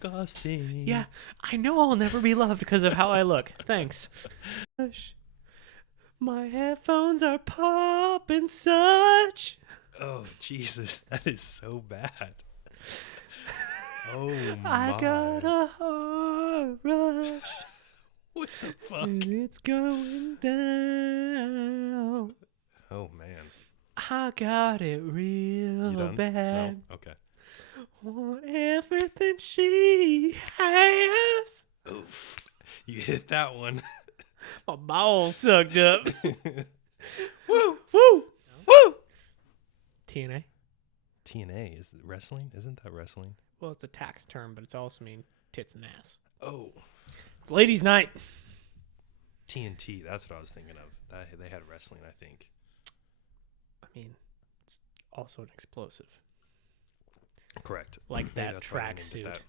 disgusting. Yeah, I know I'll never be loved because of how I look. Thanks. My headphones are popping such. Oh, Jesus. That is so bad. Oh, I my. got a heart rush. What the fuck? And it's going down. Oh, man. I got it You real done? bad. No? Okay. Want everything she has. Oof. You hit that one. My balls sucked up. Woo, woo, woo. TNA? TNA is wrestling? Isn't that wrestling? Well, it's a tax term, but it's also mean tits and ass. Oh. It's ladies' night. TNT. That's what I was thinking of. They had wrestling, I think. I mean, it's also an explosive. Correct. Like Maybe that that's why they named it tracksuit. that.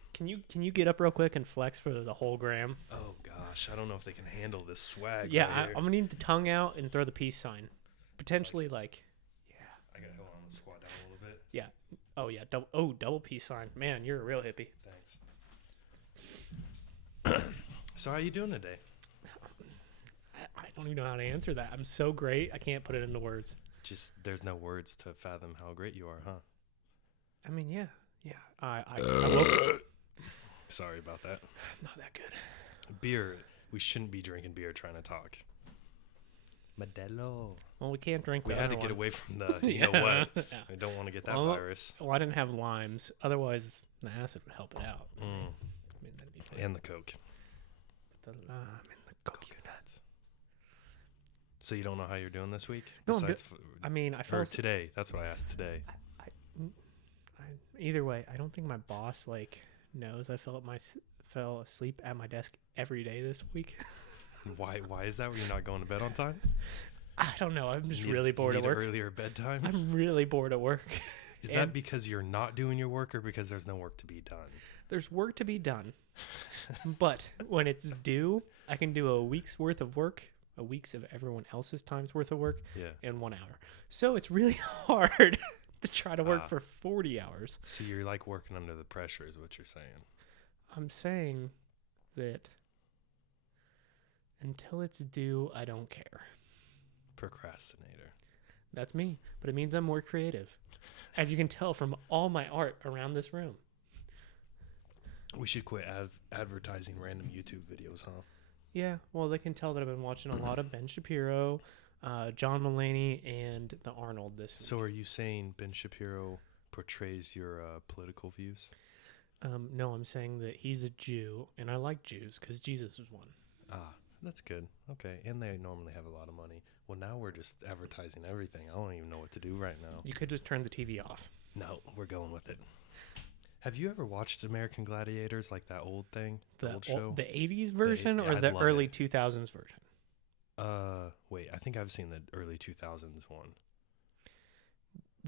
Can you get up real quick and flex for the whole gram? Oh, gosh. I don't know if they can handle this swag. Yeah, right I'm here. gonna need the tongue out and throw the peace sign. Potentially like, I got to hold on. Let's squat down a little bit. yeah. Oh yeah, double peace sign. Man, you're a real hippie. Thanks. So how you doing today? I don't even know how to answer that. I'm so great. I can't put it into words. Just there's no words to fathom how great you are, huh? I mean, yeah. I woke Sorry about that. not that good. Beer. We shouldn't be drinking beer trying to talk. Modelo. Well, we can't drink. We the had to other get one. away from the, you know what? Yeah. I don't want to get that Well, virus. Well, I didn't have limes. Otherwise, the acid would help it out. Mm. I mean, that'd be fun. And the Coke. The lime and the coconut. So you don't know how you're doing this week? No, I'm Besides I mean, I fell or asleep. today. That's what I asked today. Either way, I don't think my boss like knows I fell asleep at my desk every day this week. Why is that? Were you not going to bed on time? I don't know. I'm just You need- really bored you at need work. Earlier bedtime? I'm really bored at work. Is that and- because you're not doing your work or because there's no work to be done? There's work to be done, but when it's due, I can do a week's worth of work, a week's of everyone else's time's worth of work Yeah. in 1 hour. So it's really hard to try to work Ah. for 40 hours. So you're like working under the pressure is what you're saying. I'm saying that until it's due, I don't care. Procrastinator. That's me, but it means I'm more creative, as you can tell from all my art around this room. We should quit advertising random YouTube videos, huh? Yeah, well, they can tell that I've been watching a lot of Ben Shapiro, John Mulaney, and the Arnold this week. So are you saying Ben Shapiro portrays your political views? No, I'm saying that he's a Jew, and I like Jews because Jesus was one. Ah, that's good. Okay. And they normally have a lot of money. Well, now we're just advertising everything. I don't even know what to do right now. You could just turn the TV off. No, we're going with it. Have you ever watched American Gladiators, like that old thing? The old show? The 80s version or I'd the love early it. 2000s version? Wait, I think I've seen the early 2000s one.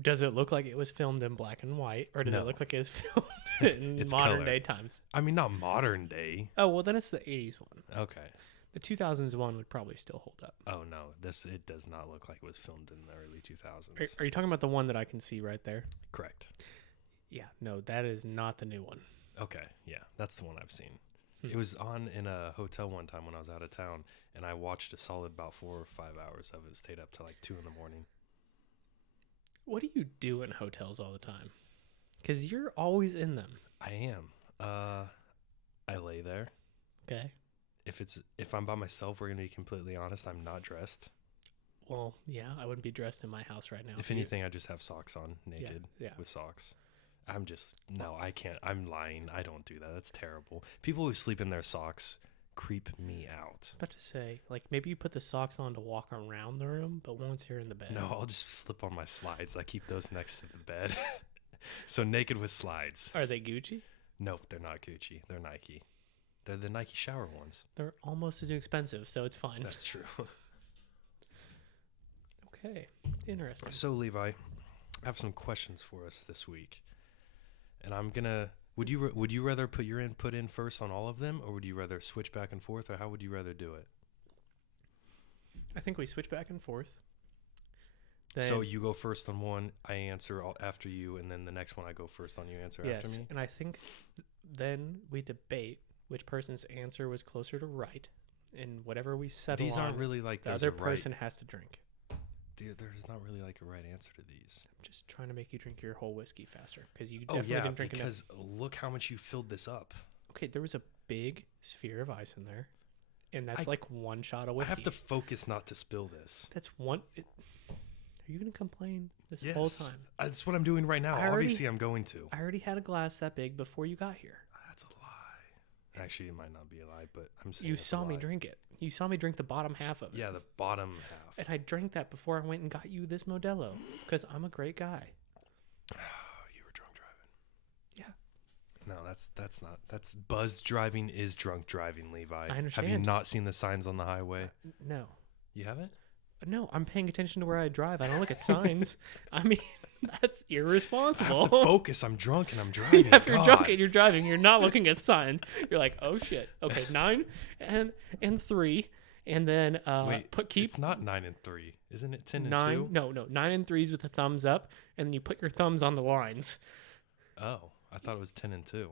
Does it look like it was filmed in black and white, or does No. it look like it was filmed in It's modern color. day times? I mean, not modern day. Oh, well, then it's the 80s one. Okay. The 2000s one would probably still hold up. Oh no, it does not look like it was filmed in the early 2000s. Are you talking about the one that I can see right there? Correct. Yeah, no, that is not the new one. Okay, yeah, that's the one I've seen. Hmm. It was on in a hotel one time when I was out of town, and I watched a solid about 4 or 5 hours of it. Stayed up till like 2 in the morning. What do you do in hotels all the time? Because you're always in them. I am. I lay there. Okay. If I'm by myself, we're gonna be completely honest. I'm not dressed. Well, yeah, I wouldn't be dressed in my house right now. If anything, I just have socks on, naked, yeah. with socks. I can't. I'm lying. I don't do that. That's terrible. People who sleep in their socks creep me out. About to say, like, maybe you put the socks on to walk around the room, but once you're in the bed. No, I'll just slip on my slides. I keep those next to the bed. So naked with slides. Are they Gucci? Nope, they're not Gucci. They're Nike. They're the Nike shower ones. They're almost as expensive, so it's fine. That's true. Okay, interesting. So, Levi, I have some questions for us this week. And I'm going to... Would you rather put your input in first on all of them, or would you rather switch back and forth, or how would you rather do it? I think we switch back and forth. So you go first on one, I answer after you, and then the next one I go first on, you answer after yes, me? and I think then we debate which person's answer was closer to right, and whatever we settle These on, aren't really like the there's other a right. person has to drink. There's not really like a right answer to these. I'm just trying to make you drink your whole whiskey faster because you Oh definitely yeah, didn't drink enough. because look how much you filled this up. Okay, there was a big sphere of ice in there, and that's I- like one shot of I whiskey. have to focus not to spill this. That's one. Are you gonna complain this Yes. whole time? That's what I'm doing right now. Obviously, I'm going to. I already had a glass that big before you got here. That's a lie. Actually, it might not be a lie, but I'm saying You it's a saw me lie. drink it. You saw me drink the bottom half of it. Yeah, the bottom half. And I drank that before I went and got you this Modelo because I'm a great guy. You were drunk driving. Yeah. No, that's buzzed driving is drunk driving, Levi. I Have you understand. not seen the signs on the highway? No. You haven't? No, I'm paying attention to where I drive. I don't look at signs. I mean, that's I irresponsible. have to focus. I'm drunk and I'm driving. If you're God. drunk and you're driving, you're not looking at signs. You're like, oh shit. Okay, 9 and 3, and then Wait, keep it's not 9 and 3, isn't it? 10 and 9. 2. No, 9 and 3s with a thumbs up, and then you put your thumbs on the lines. Oh, I thought it was 10 and 2.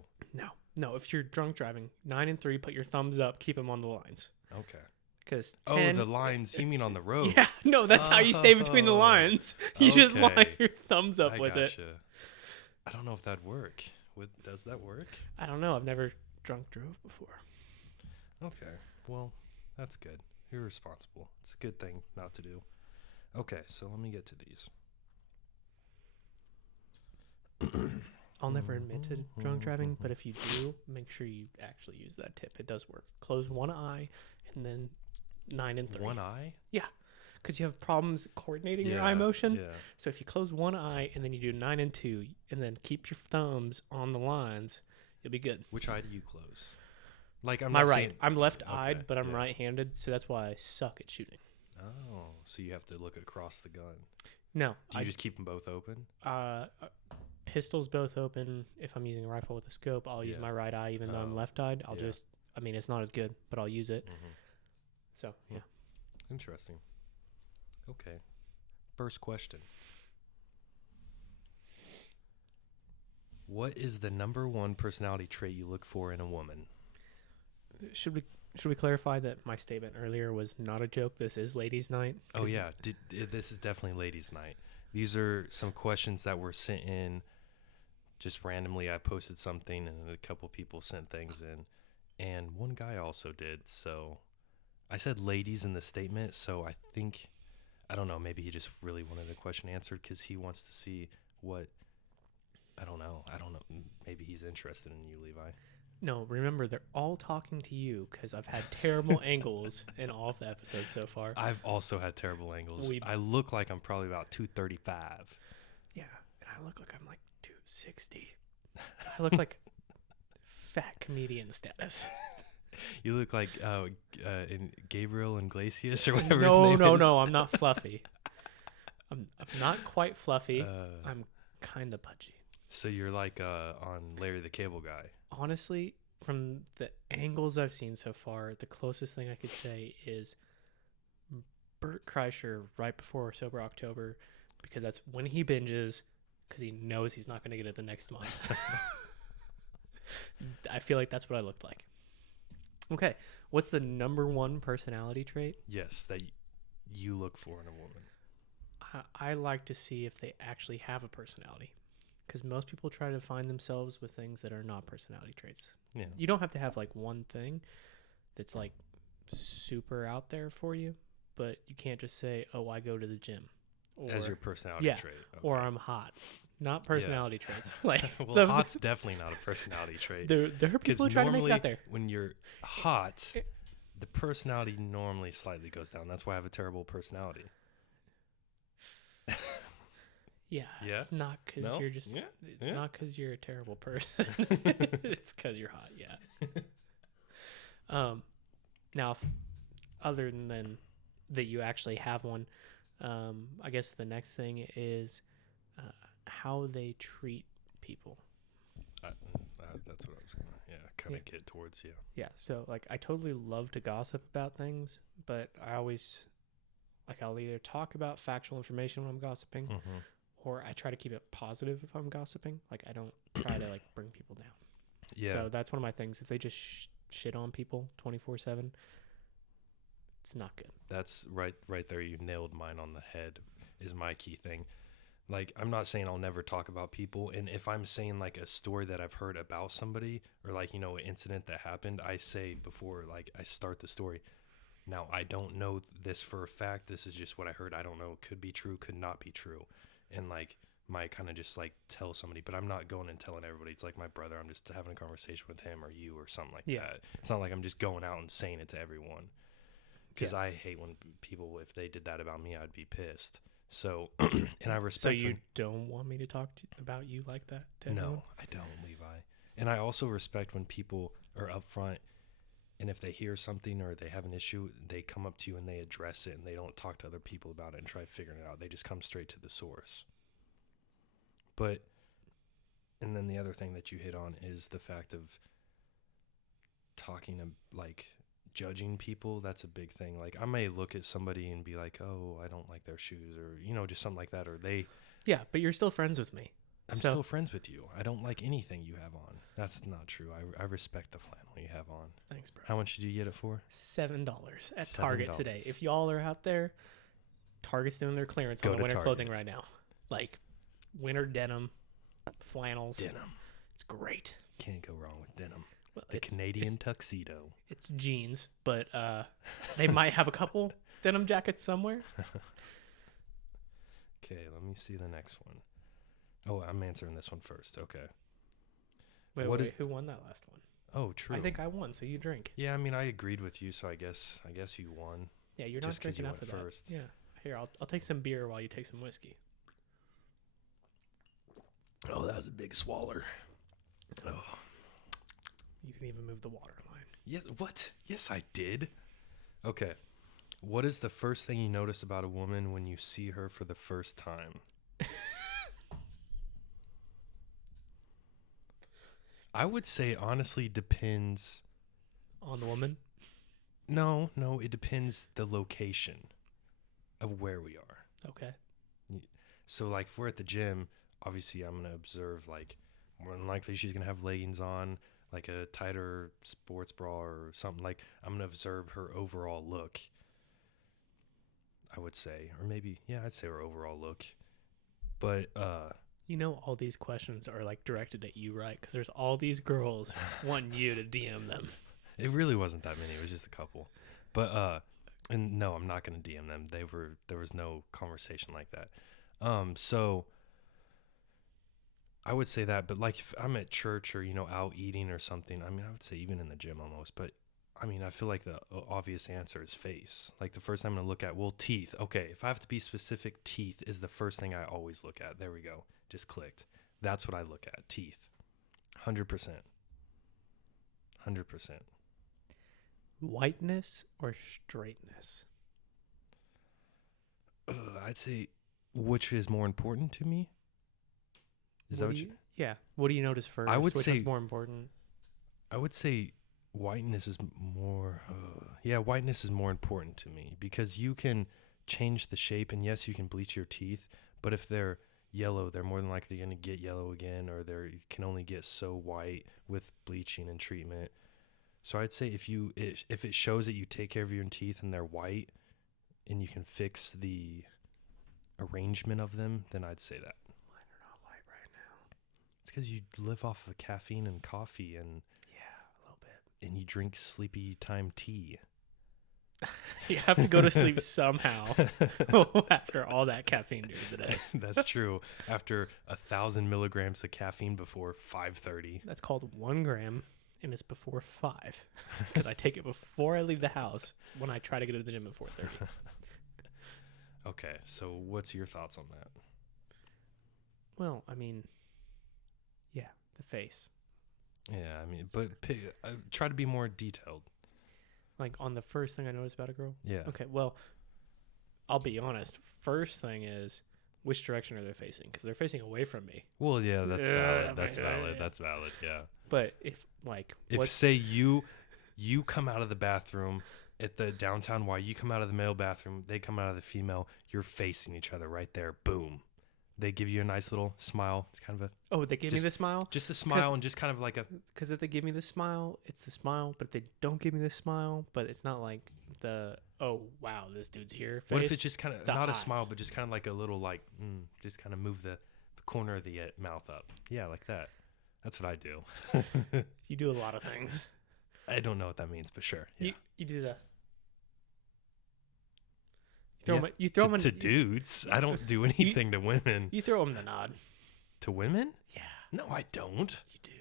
No. If you're drunk driving, 9 and 3, put your thumbs up, keep them on the lines. Okay. Because Oh, the lines. You mean on the road? Yeah, no, that's how you stay between the Oh, lines. You just line okay. your thumbs up I with it. gotcha. I don't know if that'd work. Does that work? I don't know. I've never drunk drove before. Okay. Well, that's good. You're responsible. It's a good thing not to do. Okay, so let me get to these. I'll never admit to drunk driving, but if you do, make sure you actually use that tip. It does work. Close one eye and then 9 and 3. One eye? Because you have problems coordinating your eye motion. Yeah. So if you close one eye and then you do 9 and 2 and then keep your thumbs on the lines, you'll be good. Which eye do you close? Like I'm My not right. saying- I'm left-eyed, Okay, but I'm yeah. right-handed, so that's why I suck at shooting. Oh, so you have to look across the gun. No, Do you just keep them both open? pistols both open. If I'm using a rifle with a scope, I'll use Yeah. my right eye, even though I'm Oh, left-eyed. I'll yeah. just, I mean, it's not as good, but I'll use it. Mm-hmm. So, yeah. Interesting. Okay. First question. What is the number one personality trait you look for in a woman? Should we clarify that my statement earlier was not a joke? This is ladies' night. Oh yeah, this is definitely ladies' night. These are some questions that were sent in just randomly. I posted something and a couple people sent things in, and one guy also did. So I said ladies in the statement, so I think, I don't know, maybe he just really wanted the question answered because he wants to see what, I don't know. Maybe he's interested in you, Levi. No, remember, they're all talking to you because I've had terrible angles in all of the episodes so far. I've also had terrible angles. I look like I'm probably about 235. Yeah, and I look like I'm like 260. I look like fat comedian status. You look like in Gabriel Iglesias or whatever his name is. No, I'm not fluffy. I'm not quite fluffy. I'm kind of pudgy. So you're like on Larry the Cable Guy. Honestly, from the angles I've seen so far, the closest thing I could say is Bert Kreischer right before Sober October, because that's when he binges, because he knows he's not going to get it the next month. I feel like that's what I looked like. Okay, what's the number one personality trait? Yes, that you look for in a woman. I like to see if they actually have a personality, because most people try to find themselves with things that are not personality traits. Yeah. You don't have to have like one thing that's like super out there for you, but you can't just say, "Oh, I go to the gym," or As your personality yeah, trait. or I'm hot. Not personality traits. Like Well, hot's definitely not a personality trait. there are people who try to make it out there. When you're hot, the personality normally slightly goes down. That's why I have a terrible personality. Yeah, Yeah? it's not because No? you're just. Yeah? It's Yeah? not because you're a terrible person. It's because you're hot. Yeah. Now, other than that, you actually have one. I guess the next thing is how they treat people. That's what I was gonna, kind of get towards. Yeah. Yeah. So, like, I totally love to gossip about things, but I always Like I'll either talk about factual information when I'm gossiping, Mm-hmm. or I try to keep it positive if I'm gossiping. Like I don't try to like bring people down. Yeah. So that's one of my things. If they just shit on people 24/7, it's not good. That's right there. You nailed mine on the head, is my key thing. Like, I'm not saying I'll never talk about people. And if I'm saying like a story that I've heard about somebody, or like, you know, an incident that happened, I say before, like, I start the story. Now, I don't know this for a fact. This is just what I heard. I don't know. Could be true, could not be true. And like, might kind of just like tell somebody, but I'm not going and telling everybody. It's like my brother. I'm just having a conversation with him or you or something like that. It's not like I'm just going out and saying it to everyone. Because I hate when people, if they did that about me, I'd be pissed. So, and I respect. So you don't want me to talk about you like that? To everyone? No, I don't, Levi. And I also respect when people are upfront, and if they hear something or they have an issue, they come up to you and they address it, and they don't talk to other people about it and try figuring it out. They just come straight to the source. But, and then the other thing that you hit on is the fact of talking, like, judging people. That's a big thing. Like, I may look at somebody and be like, oh, I don't like their shoes, or, you know, just something like that. Or Yeah, but you're still friends with me. I'm still friends with you. I don't like anything you have on. That's not true. I respect the flannel you have on. Thanks, bro. How much did you get it for? $7 at Target $7. today. If y'all are out there, Target's doing their clearance Go on the to winter Target. clothing right now. Like winter denim, flannels. Denim. It's great. Can't go wrong with denim. Well, The Canadian tuxedo. It's jeans, but they might have a couple denim jackets somewhere. Okay, let me see the next one. Oh, I'm answering this one first. Okay. Wait, who won that last one? Oh, true. I think I won, so you drink. Yeah, I mean, I agreed with you, so I guess you won. Yeah, you're not Just 'cause drinking you after went that. first. Yeah. Here, I'll take some beer while you take some whiskey. Oh, that was a big swaller. Oh. You didn't even move the water line. Yes, what? Yes, I did. Okay. What is the first thing you notice about a woman when you see her for the first time? I would say honestly depends. On the woman? No, it depends the location of where we are. Okay. So like if we're at the gym, obviously I'm going to observe like more than likely she's going to have leggings on, like a tighter sports bra or something. Like I'm going to observe her overall look, I would say. Or maybe, yeah, I'd say her overall look. But You know all these questions are like directed at you, right? Because there's all these girls wanting you to DM them. it really wasn't that many. It was just a couple. But and no, I'm not going to DM them. There was no conversation like that. So I would say that, but like if I'm at church or, you know, out eating or something, I mean, I would say even in the gym almost, but I mean, I feel like the obvious answer is face. Like the first time I'm going to look at, well, teeth. Okay, if I have to be specific, teeth is the first thing I always look at. There we go. Just clicked. That's what I look at. Teeth. 100%. 100%. Whiteness or straightness? I'd say which is more important to me? Is that what you? Yeah. What do you notice first? I would Which say one's more important? I would say whiteness is more. Whiteness is more important to me because you can change the shape, and yes, you can bleach your teeth. But if they're yellow, they're more than likely going to get yellow again, or they can only get so white with bleaching and treatment. So I'd say if it shows that you take care of your teeth and they're white, and you can fix the arrangement of them, then I'd say that. Mine are not white right now. It's because you live off of caffeine and coffee, and Yeah, a little bit. and you drink sleepy time tea. You have to go to sleep somehow after all that caffeine during the day. That's true. After 1,000 milligrams of caffeine before 5:30. That's called 1 gram, and it's before 5 because I take it before I leave the house when I try to get to the gym at 4:30. Okay, so what's your thoughts on that? Well, I mean, yeah, the face. Yeah, I mean, but try to be more detailed. Like on the first thing I noticed about a girl. Yeah. Okay, well, I'll be honest. First thing is, which direction are they facing? Because they're facing away from me. Well, yeah, that's valid. That's yeah, valid. yeah. That's valid. Yeah. But if like, If say you come out of the bathroom at the downtown Y. You come out of the male bathroom, they come out of the female. You're facing each other right there. Boom. They give you a nice little smile. It's kind of a Oh, they give me the smile? just a smile and just kind of like a Because if they give me the smile, it's the smile. But if they don't give me the smile, but it's not like the, oh, wow, this dude's here face. what if it's just kind of the not a eyes. smile, but just kind of like a little like just kind of move the corner of the mouth up. Yeah, like that. That's what I do. You do a lot of things. I don't know what that means, but sure. Yeah. You do that. Yeah, to dudes. I don't do anything to women. You throw them the nod. To women? Yeah. No, I don't. You do.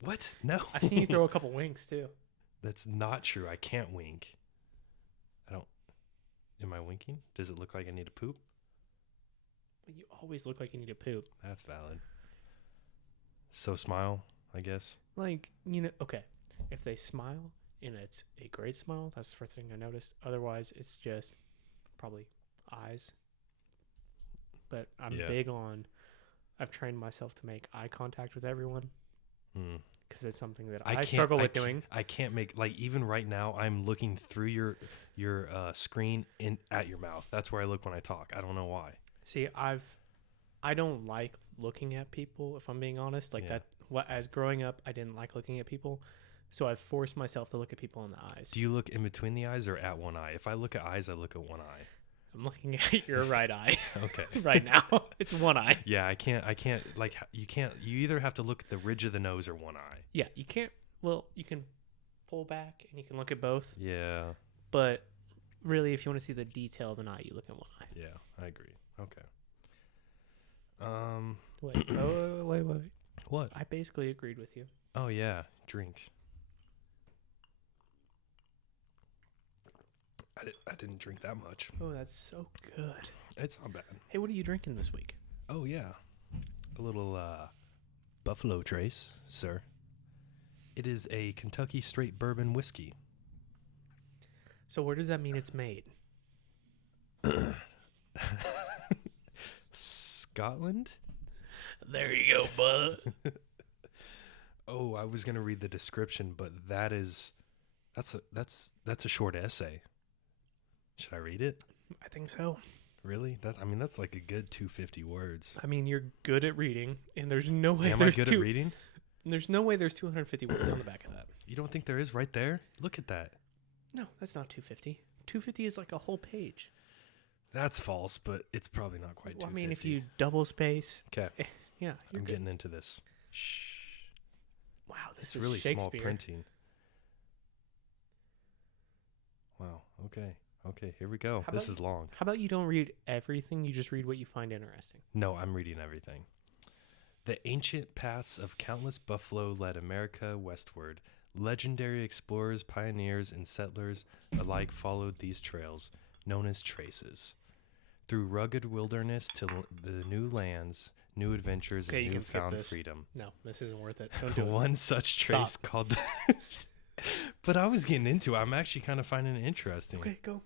What? No. I've seen you throw a couple winks too. That's not true. I can't wink. I don't. Am I winking? Does it look like I need to poop? You always look like you need to poop. That's valid. So smile, I guess. Like, okay. If they smile and it's a great smile, that's the first thing I noticed. Otherwise, it's just probably eyes. But I'm big on, I've trained myself to make eye contact with everyone. Because it's something that I struggle with doing. I can't make, like, even right now, I'm looking through your screen at your mouth. That's where I look when I talk. I don't know why. See, I don't like looking at people, if I'm being honest. Like that, as growing up, I didn't like looking at people. So I've forced myself to look at people in the eyes. Do you look in between the eyes or at one eye? If I look at eyes, I look at one eye. I'm looking at your right eye. Okay. Right now. It's one eye. Yeah, I can't, like, you either have to look at the ridge of the nose or one eye. Yeah, you can't, you can pull back and you can look at both. Yeah. But really, if you want to see the detail of an eye, you look at one eye. Yeah, I agree. Okay. Wait. What? I basically agreed with you. Oh, yeah. Drink. I didn't drink that much. Oh, that's so good. It's not bad. Hey, what are you drinking this week? Oh, yeah. A little Buffalo Trace, sir. It is a Kentucky straight bourbon whiskey. So where does that mean it's made? Scotland? There you go, bud. Oh, I was gonna read the description, but that's a short essay. Should I read it? I think so. Really? That's like a good 250 words. I mean, you're good at reading, and there's no way Am I good at reading? There's no way there's 250 words on the back of that. You don't think there is right there? Look at that. No, that's not 250. 250 is like a whole page. That's false, but it's probably not quite 250. I mean, if you double space. Okay. Yeah, I'm getting into this. Shh. Wow, this it's is really Shakespeare. Small printing. Wow. Okay, here we go. This is long. How about you don't read everything, you just read what you find interesting? No, I'm reading everything. The ancient paths of countless buffalo led America westward. Legendary explorers, pioneers, and settlers alike followed these trails, known as traces. Through rugged wilderness to the new lands, new adventures, and newfound freedom. No, this isn't worth it. Don't do it. One such trace called... But I was getting into it. I'm actually kind of finding it interesting. Okay, go.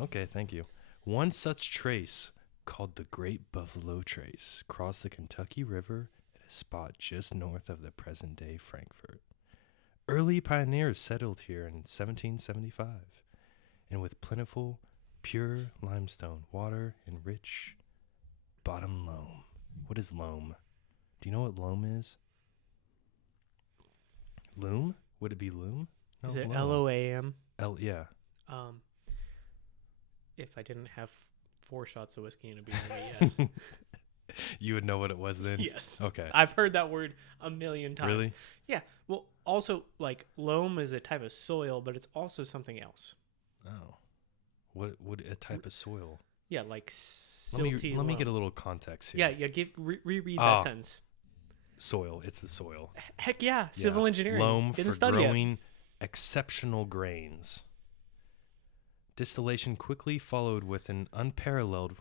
Okay, thank you. One such trace, called the Great Buffalo Trace, crossed the Kentucky River at a spot just north of the present-day Frankfort. Early pioneers settled here in 1775, and with plentiful, pure limestone water and rich bottom loam. What is loam? Do you know what loam is? Loom? Would it be loom? No, is it loam. LOAM? Yeah. If I didn't have 4 shots of whiskey in a beer, yes. You would know what it was then? Yes. Okay. I've heard that word a million times. Really? Yeah. Well, also, like, loam is a type of soil, but it's also something else. Oh. What a type of soil? Yeah, like silty Let me loam. get a little context here. Yeah, reread that sentence. Soil. It's the soil. Heck yeah. Civil engineering. Loam Didn't for study growing exceptional grains. Distillation quickly followed with an unparalleled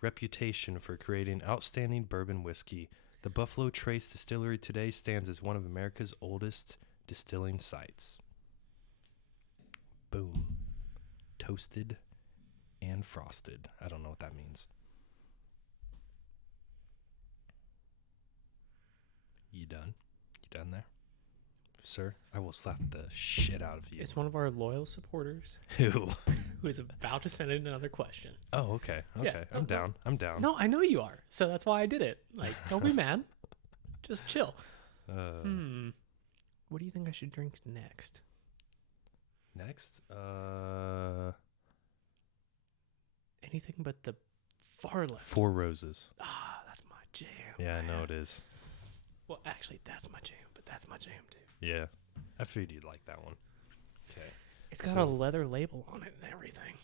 reputation for creating outstanding bourbon whiskey. The Buffalo Trace Distillery today stands as one of America's oldest distilling sites. Boom. Toasted and frosted. I don't know what that means. You done? You done there? sir, I will slap the shit out of you. It's one of our loyal supporters Who? who is about to send in another question. Oh, okay. Okay. I'm down. I'm down. No, I know you are. So that's why I did it. Like, don't be mad. Just chill. What do you think I should drink next? Next? Anything but the far left. Four Roses. Ah, that's my jam. Yeah, I man. know it is. Well, actually, that's my jam, but that's my jam too. Yeah. I figured you'd like that one. Okay. It's got a leather label on it and everything.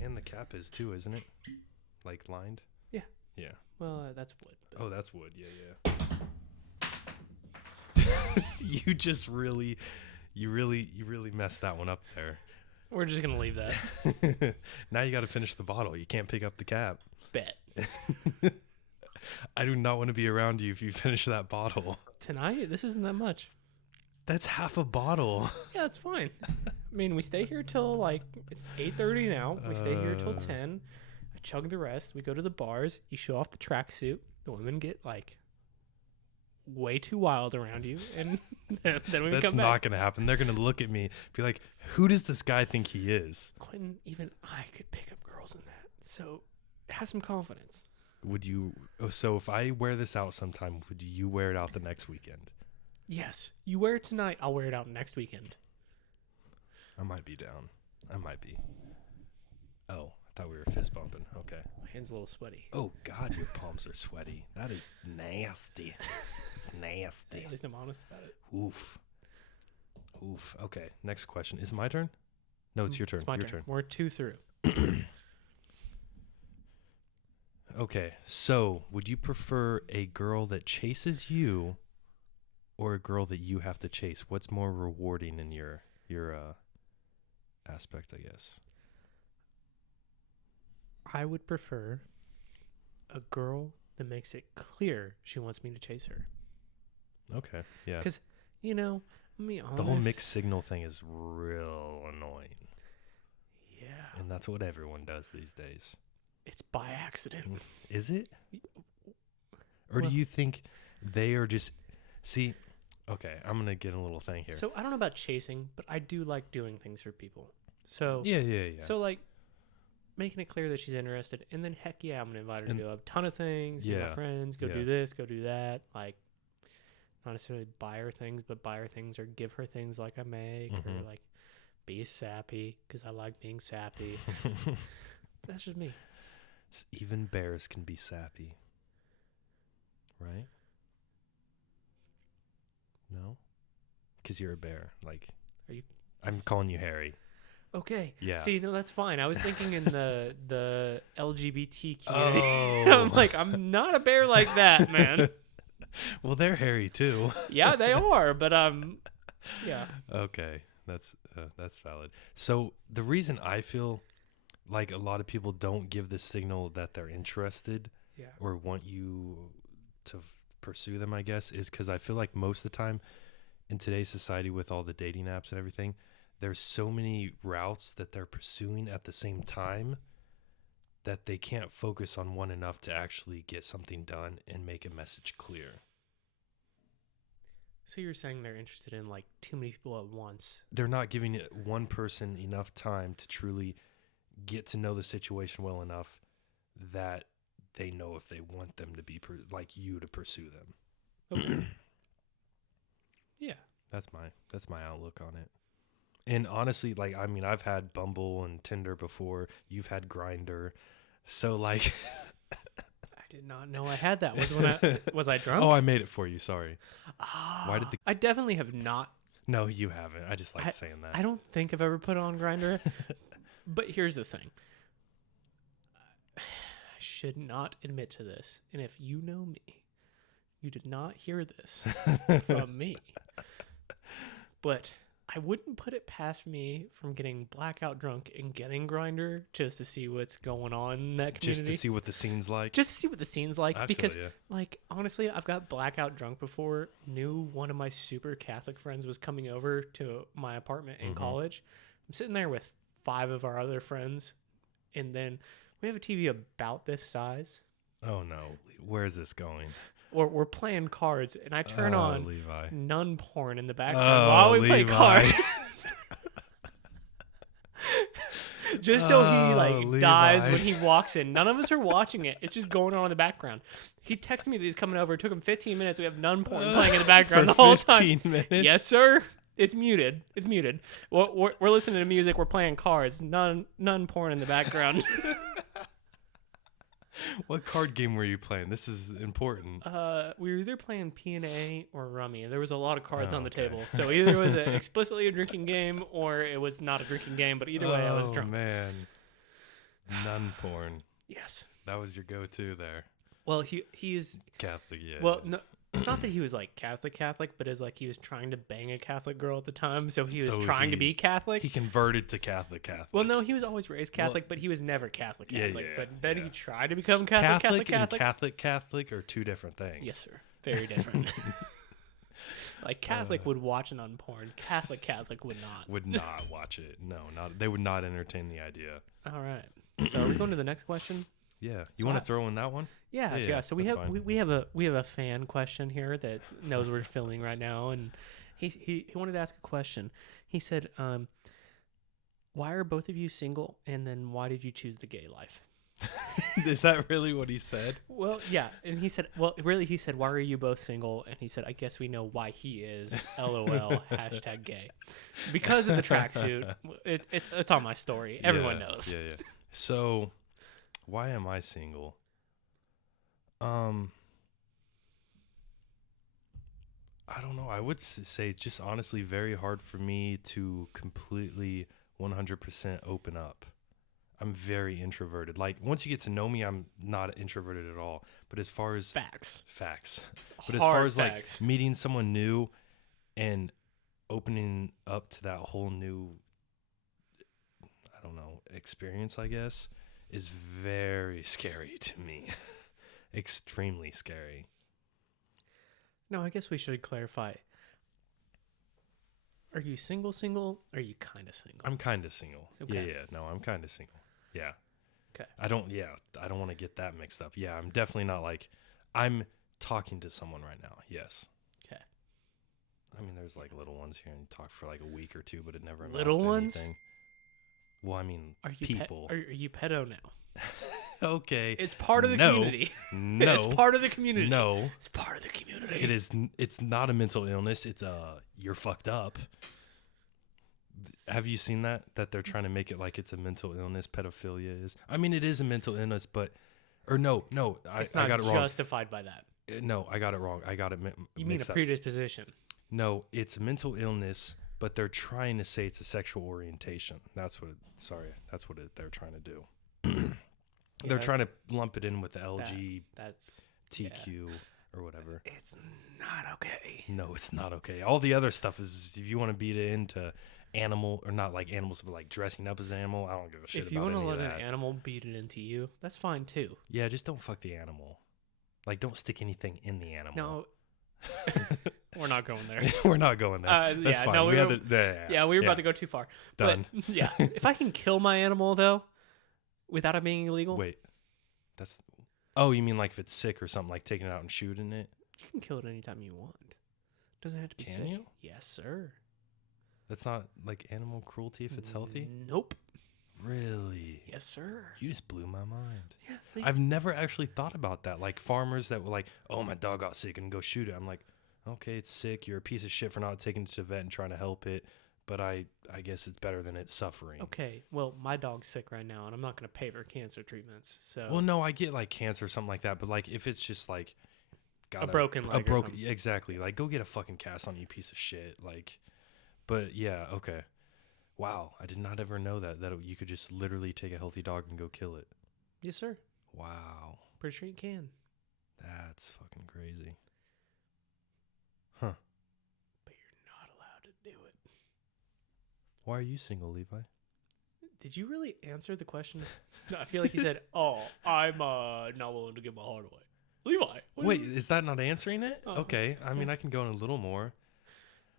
And the cap is too, isn't it? Like lined? Yeah. Yeah. Well, that's wood. Oh, that's wood. Yeah, yeah. You just really messed that one up there. We're just going to leave that. Now you got to finish the bottle. You can't pick up the cap. Bet. I do not want to be around you if you finish that bottle. Tonight? This isn't that much. That's half a bottle. Yeah, it's fine. I mean, we stay here till like it's 8:30 now. We stay here till 10. I chug the rest. We go to the bars. You show off the tracksuit. The women get like way too wild around you, and then we That's come not back. going to happen. They're going to look at me, be like, "Who does this guy think he is?" Quentin, even I could pick up girls in that. So have some confidence. Would you? Oh, so if I wear this out sometime, would you wear it out the next weekend? Yes, you wear it tonight. I'll wear it out next weekend. I might be down. I might be. Oh, I thought we were fist bumping. Okay. My hand's a little sweaty. Oh God, your palms are sweaty. That is nasty. It's nasty. At least I'm honest about it. Oof. Oof. Okay. Next question. Is it my turn? No, it's your turn. It's my your turn. We're 2 through. Okay. So, would you prefer a girl that chases you, or a girl that you have to chase? What's more rewarding in your aspect, I guess? I would prefer a girl that makes it clear she wants me to chase her. Okay. Yeah. 'Cause, you know, let me be honest. The whole mixed signal thing is real annoying. Yeah. And that's what everyone does these days. It's by accident. Is it? Or Well- do you think they are just... See, okay, I'm going to get a little thing here. So I don't know about chasing, but I do like doing things for people. So Yeah. So like making it clear that she's interested, and then heck yeah, I'm gonna invite her to do a ton of things. Meet my Yeah. friends, go Yeah. do this, go do that. Like not necessarily buy her things, but buy her things or give her things like I make, or Mhm. like be sappy because I like being sappy. That's just me. Even bears can be sappy. Right? No? Because you're a bear. Like, Are you? I'm calling you Harry. Okay. Yeah. See, no, that's fine. I was thinking in the LGBT community. Oh. I'm like, I'm not a bear like that, man. Well, they're hairy too. Yeah, they are, but yeah. Okay, that's valid. So the reason I feel like a lot of people don't give the signal that they're interested Yeah. or want you to pursue them, I guess, is because I feel like most of the time in today's society with all the dating apps and everything, there's so many routes that they're pursuing at the same time that they can't focus on one enough to actually get something done and make a message clear. So you're saying they're interested in like too many people at once? They're not giving one person enough time to truly get to know the situation well enough that they know if they want them to be like you to pursue them. Okay. Yeah. That's my outlook on it. And honestly, like, I mean, I've had Bumble and Tinder before. You've had Grindr. So like I did not know I had that. Was I drunk? Oh, I made it for you. Sorry. Why did I definitely have not. No, you haven't. I just like saying that. I don't think I've ever put on Grindr. But here's the thing. I should not admit to this. And if you know me, you did not hear this from me. But I wouldn't put it past me from getting blackout drunk and getting Grindr just to see what's going on in that community. Just to see what the scene's like. Just to see what the scene's like. I Because, feel ya. like, honestly, I've got blackout drunk before. Knew one of my super Catholic friends was coming over to my apartment in college. I'm sitting there with 5 of our other friends. And then we have a TV about this size. Oh no, where is this going? or we're playing cards, and I turn on Levi. nun porn in the background while we play Levi. cards. Just so he Levi. dies when he walks in. None of us are watching it. It's just going on in the background. He texted me that he's coming over. It took him 15 minutes. We have nun porn playing in the background the whole time. 15 minutes? Yes, sir. It's muted. It's muted. We're listening to music. We're playing cards. Nun porn in the background. What card game were you playing? This is important. We were either playing P&A or Rummy. There was a lot of cards on the okay. table. So either it was explicitly a drinking game or it was not a drinking game. But either way, I was drunk. Oh, man. Nun porn. Yes. That was your go-to there. Well, he's... Catholic, yeah. Well, no, it's not that he was like Catholic, but it's like he was trying to bang a Catholic girl at the time, so he was trying to be Catholic. He converted to Catholic. Well, no, he was always raised Catholic, but he was never Catholic. Yeah, But then he tried to become Catholic. And Catholic are two different things. Yes, sir. Very different. Like Catholic would watch an unporn. Catholic would not. Would not watch it. No, not. They would not entertain the idea. All right. So are we going to the next question? Yeah. You want to throw in that one? Yeah. So we have a fan question here that knows we're filming right now, and he wanted to ask a question. He said, "Why are both of you single? And then why did you choose the gay life?" Is that really what he said? Well, yeah. And he said, he said, "Why are you both single?" And he said, "I guess we know why he is. LOL. #gay." Because of the tracksuit. It's on my story. Everyone knows. Yeah. So, why am I single? I don't know. I would say just honestly very hard for me to completely 100% open up. I'm very introverted. Like once you get to know me, I'm not introverted at all. But as far as facts. But as far as like meeting someone new and opening up to that whole new, I don't know, experience, I guess, is very scary to me. Extremely scary. No, I guess we should clarify. Are you single? Or are you kind of single? I'm kind of single. Okay. Yeah. No, I'm kind of single. Yeah. Okay. I don't want to get that mixed up. Yeah, I'm definitely not like, I'm talking to someone right now. Yes. Okay. I mean, there's like little ones here and you talk for like a week or two, but it never amounts little to ones? anything. Well, I mean, are you people. Are you pedo now? Okay. It's part of the community. No. It's part of the community. No. It's part of the community. It is. It's not a mental illness. It's you're fucked up. Have you seen that they're trying to make it like it's a mental illness? Pedophilia is. I mean, it is a mental illness, but no. I got it wrong. Justified by that. No, I got it wrong. I got it. You mean a predisposition? No, it's a mental illness, but they're trying to say it's a sexual orientation. That's what. They're trying to do. They're trying to lump it in with the LGBTQ or whatever. It's not okay. No, it's not okay. All the other stuff is, if you want to beat it into animal, or not like animals, but like dressing up as an animal, I don't give a shit about any of that. If you want to let an animal beat it into you, that's fine too. Yeah, just don't fuck the animal. Like, don't stick anything in the animal. No. We're not going there. We're not going there. That's fine. No, we were about to go too far. Done. But, yeah. If I can kill my animal, though, without it being illegal. Wait. Oh, you mean like if it's sick or something, like taking it out and shooting it? You can kill it anytime you want. Doesn't have to be sick. Can you? Yes, sir. That's not like animal cruelty if it's healthy? Nope. Really? Yes, sir. You just blew my mind. Yeah. I've never actually thought about that. Like farmers that were like, oh, my dog got sick and go shoot it. I'm like, okay, it's sick. You're a piece of shit for not taking it to the vet and trying to help it. But I guess it's better than it's suffering. Okay, well, my dog's sick right now, and I'm not going to pay for cancer treatments. So. Well, no, I get like cancer or something like that, but like if it's just like a broken leg, exactly. Like go get a fucking cast on, you piece of shit. Like, but yeah, okay. Wow, I did not ever know that you could just literally take a healthy dog and go kill it. Yes, sir. Wow. Pretty sure you can. That's fucking crazy. Huh. But you're not allowed to do it. Why are you single, Levi? Did you really answer the question? No, I feel like you said, "Oh, I'm not willing to give my heart away." Levi. Wait, is that not answering it? Okay. I mean, I can go in a little more.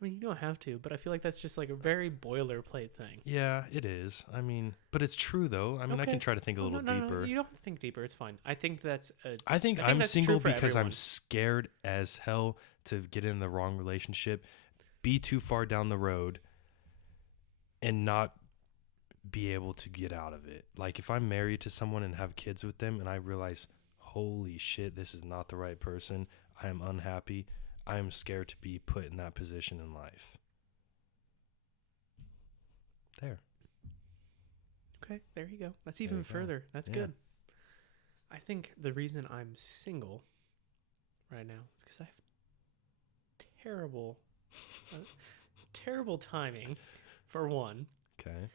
I mean, you don't have to, but I feel like that's just like a very boilerplate thing. Yeah, it is. I mean, but it's true though. I mean, I can try to think a Well, little no, deeper. you don't have to think deeper. It's fine. I think that's I think I think I'm that's single true for because I'm everyone. scared as hell to get in the wrong relationship, be too far down the road, and not be able to get out of it. Like if I'm married to someone and have kids with them and I realize, holy shit, this is not the right person, I am unhappy, I am scared to be put in that position in life. There. Okay, there you go. That's even you go. further. That's Yeah. good. I think the reason I'm single right now is because I have terrible timing, for one. Okay. I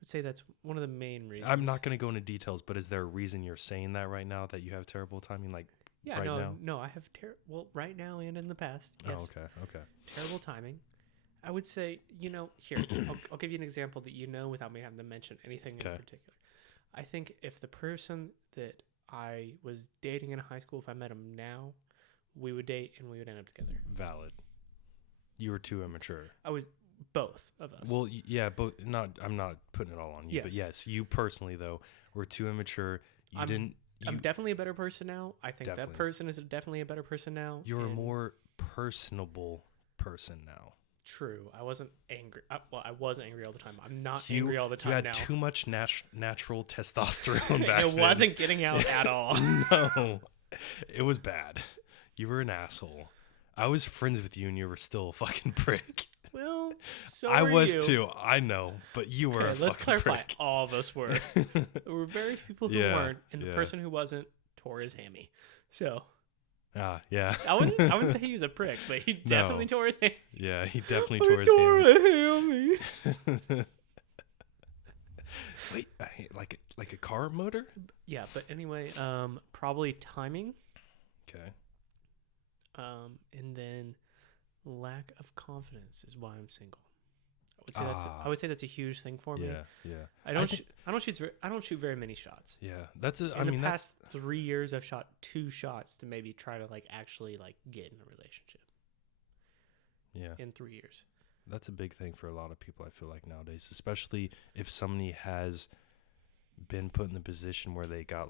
would say that's one of the main reasons. I'm not going to go into details, but is there a reason you're saying that right now, that you have terrible timing? Like, Yeah, right now? no, I have well, right now and in the past. Yes. Oh, okay. Terrible timing. I would say, here, I'll give you an example that without me having to mention anything in particular. I think if the person that I was dating in high school, if I met him now, we would date and we would end up together. Valid. You were too immature. I was both of us. Well, yeah, but I'm not putting it all on you, Yes. but yes, you personally though were too immature. I'm definitely a better person now. I think Definitely. that person is definitely a better person now. You're a more personable person now. True. I wasn't angry. I was angry all the time. I'm not angry all the time now. You now. had too much natural testosterone back then. It wasn't getting out at all. No, it was bad. You were an asshole. I was friends with you and you were still a fucking prick. Well, so I was you. too. I know, but you were a Let's fucking clarify. prick. All of us were. There were very few people who weren't, and the person who wasn't tore his hammy. So yeah. I wouldn't say he was a prick, but he definitely tore his hammy. Yeah, he definitely tore his hammy. Wait, like a car motor? Yeah, but anyway, probably timing. Okay. And then lack of confidence is why I'm single. I would say that's a huge thing for me. Yeah. I don't shoot very many shots. Yeah, that's a. In the past 3 years, I've shot 2 shots to maybe try to actually get in a relationship. Yeah. In 3 years. That's a big thing for a lot of people, I feel like, nowadays, especially if somebody has been put in the position where they got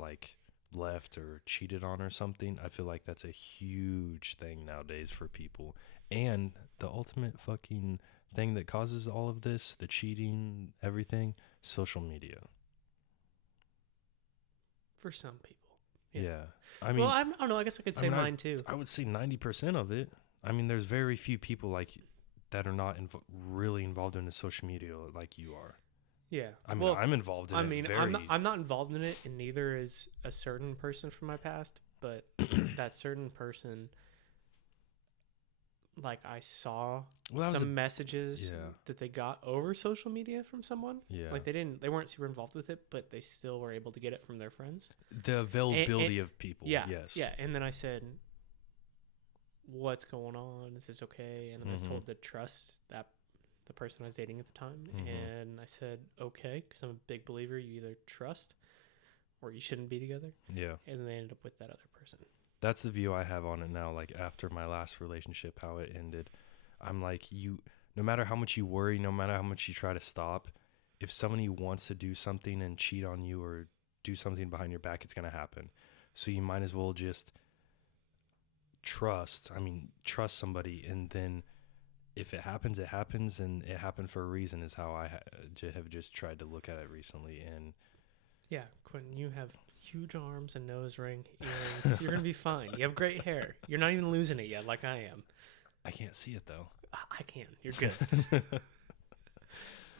left or cheated on or something. I feel like that's a huge thing nowadays for people. And the ultimate fucking thing that causes all of this, the cheating, everything, social media. For some people. Yeah. I mean, I don't know. I guess I could say mine too. I would say 90% of it. I mean, there's very few people that are not really involved in the social media like you are. Yeah. I mean, I'm involved in it. I'm not involved in it, and neither is a certain person from my past, but that certain person, I saw some messages that they got over social media from someone. Yeah. They weren't super involved with it, but they still were able to get it from their friends. The availability of people. Yeah. Yes. Yeah. And then I said, what's going on? Is this okay? And then I was told to trust that the person I was dating at the time. And I said, okay, because I'm a big believer. You either trust or you shouldn't be together. Yeah. And then they ended up with that other person. That's the view I have on it now. After my last relationship, how it ended, I'm no matter how much you worry, no matter how much you try to stop, if somebody wants to do something and cheat on you or do something behind your back, it's going to happen. So you might as well just trust somebody, and then if it happens, it happens, and it happened for a reason is how I have just tried to look at it recently. And yeah, Quentin, you have huge arms and nose ring, earrings. You're gonna be fine. You have great hair. You're not even losing it yet like I am. I can't see it though. I can. You're good.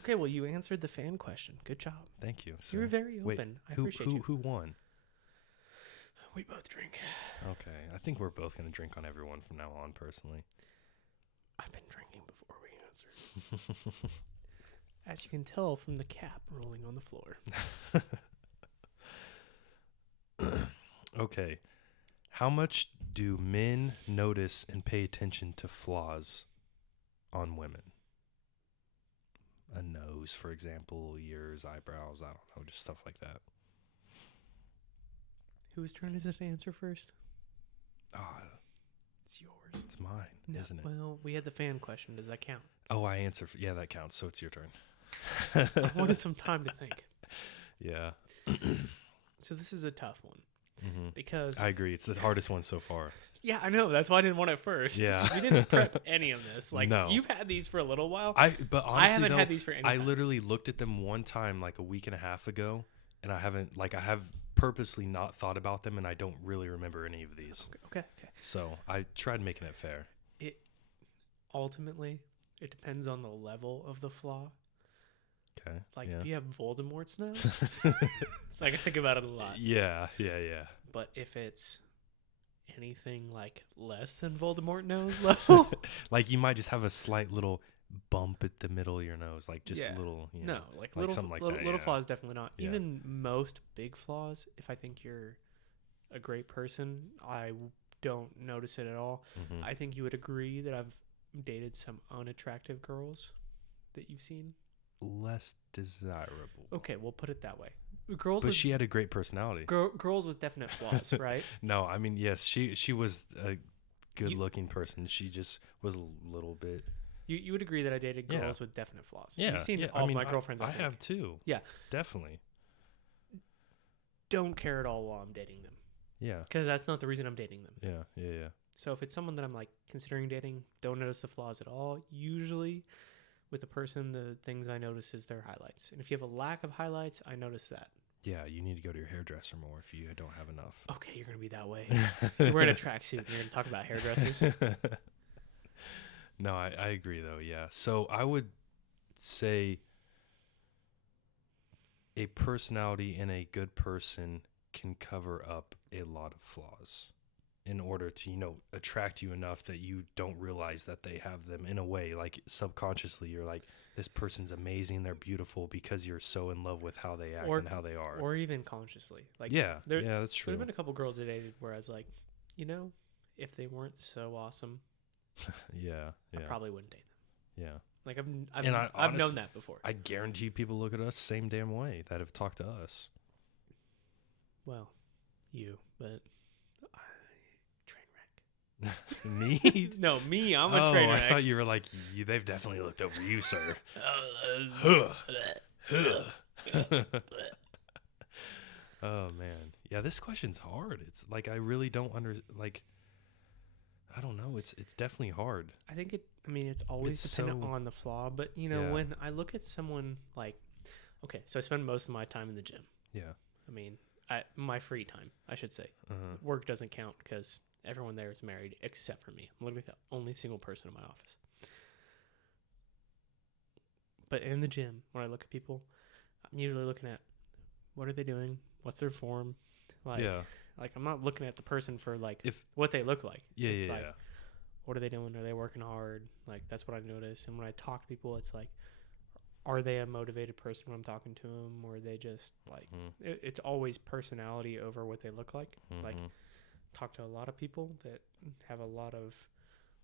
Okay, well, you answered the fan question. Good job. Thank you. So, you were very open. I appreciate you. Who won? We both drink. Okay. I think we're both going to drink on everyone from now on, personally. I've been drinking before we answered. As you can tell from the cap rolling on the floor. Okay. How much do men notice and pay attention to flaws on women? A nose, for example, ears, eyebrows, I don't know, just stuff like that. Whose turn is it to answer first? Ah, It's yours. It's mine, No, isn't it? Well, we had the fan question. Does that count? Oh, I answered. Yeah, that counts. So it's your turn. I wanted some time to think. Yeah. So this is a tough one Mm-hmm. because I agree. It's the hardest one so far. yeah, I know. That's why I didn't want it first. Yeah. We didn't prep any of this. Like No. you've had these for a little while. But honestly, I haven't though, had these for any I time. literally looked at them one time like a week and a half ago, and I have purposely not thought about them, and I don't really remember any of these. Okay. So I tried making it fair. Ultimately, it depends on the level of the flaw. Okay. Like yeah. if you have Voldemort's nose, like I think about it a lot. Yeah. But if it's anything like less than Voldemort nose level, Like you might just have a slight little bump at the middle of your nose, like just Yeah. a little. no, like like little something like little, that, little yeah. flaws definitely not. Yeah. Even most big flaws, if I think you're a great person, don't notice it at all. Mm-hmm. I think you would agree that I've dated some unattractive girls that you've seen. Less desirable. Okay, we'll put it that way. Girls But with she had a great personality. girls with definite flaws, right? No, I mean, yes, she was a good-looking person. She just was a little bit. You would agree that I dated Yeah. girls with definite flaws. Yeah, You've seen yeah. all I mean, my girlfriends. I think. have too. Yeah. Definitely. Don't care at all while I'm dating them Yeah. because that's not the reason I'm dating them. Yeah. So if it's someone that I'm like considering dating, don't notice the flaws at all. Usually, with a person, the things I notice is their highlights. And if you have a lack of highlights, I notice that. Yeah, you need to go to your hairdresser more if you don't have enough. Okay, you're gonna be that way. You're wearing a tracksuit. And you're gonna talk about hairdressers. No, I agree though. Yeah. So I would say a personality and a good person can cover up a lot of flaws in order to, attract you enough that you don't realize that they have them in a way. Like subconsciously, you're like, this person's amazing. They're beautiful because you're so in love with how they act and how they are. Or even consciously. Like Yeah, there, that's true. There's been a couple girls I dated where I was like, if they weren't so awesome, Yeah. I probably wouldn't date them. Yeah. Like I've honestly, known that before. I guarantee people look at us same damn way that have talked to us. Well, you, but train wreck. Me? No, me. I'm a train wreck. I thought you were like, they've definitely looked over you, sir. Oh, man. Yeah, this question's hard. It's like, I really don't I don't know. It's definitely hard. I think it's always It's dependent so- on the flaw. But Yeah. when I look at someone like, okay, so I spend most of my time in the gym. Yeah. My free time, I should say. Uh-huh. Work doesn't count because everyone there is married except for me. I'm literally the only single person in my office. But in the gym, when I look at people, I'm usually looking at what are they doing? What's their form? Yeah. Like I'm not looking at the person for like If what they look like. Yeah, It's yeah, like, yeah. what are they doing? Are they working hard? Like that's what I notice. And when I talk to people, it's like, are they a motivated person when I'm talking to them, or are they just like? It's always personality over what they look like. Like talk to a lot of people that have a lot of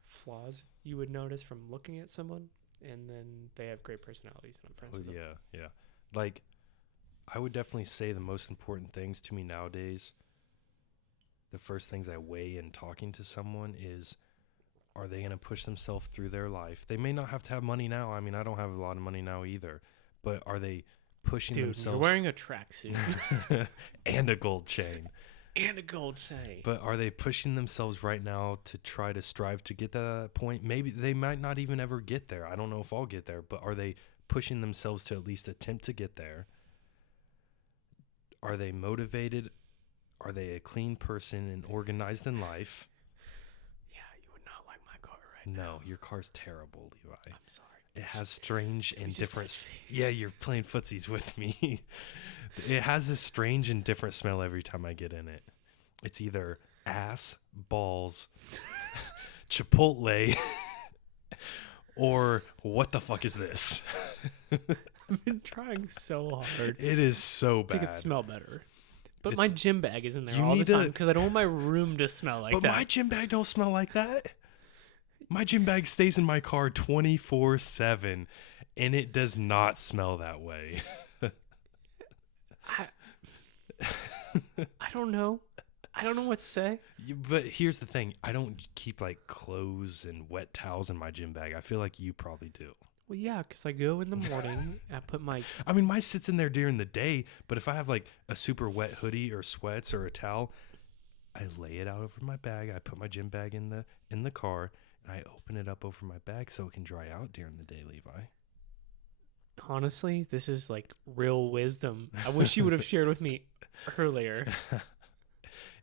flaws you would notice from looking at someone, and then they have great personalities, and I'm friends with them. Yeah. Like, I would definitely say the most important things to me nowadays, the first things I weigh in talking to someone is, are they going to push themselves through their life? They may not have to have money now. I mean, I don't have a lot of money now either. But are they pushing Dude, themselves? you're wearing a tracksuit and a gold chain. and a gold chain. But are they pushing themselves right now to try to strive to get to that point? Maybe they might not even ever get there. I don't know if I'll get there. But are they pushing themselves to at least attempt to get there? Are they motivated? Are they a clean person and organized in life? Yeah, you would not like my car right now. No, your car's terrible, Levi. I'm sorry. It has strange and just different. touch Yeah, you're playing footsies with me. It has a strange and different smell every time I get in it. It's either ass, balls, Chipotle, or what the fuck is this? I've been trying so hard It is so to get bad. the smell better. But my It's- gym bag is in there you all the need time to- because I don't want my room to smell like But that. my gym bag don't smell like that. My gym bag stays in my car 24/7, and it does not smell that way. I don't know. I don't know what to say. But here's the thing. I don't keep like clothes and wet towels in my gym bag. I feel like you probably do. Well, yeah, because I go in the morning, I put my I mean, mine sits in there during the day, but if I have like a super wet hoodie or sweats or a towel, I lay it out over my bag. I put my gym bag in the car, and I open it up over my bag so it can dry out during the day, Levi. honestly, this is like real wisdom. I wish you would have shared with me earlier.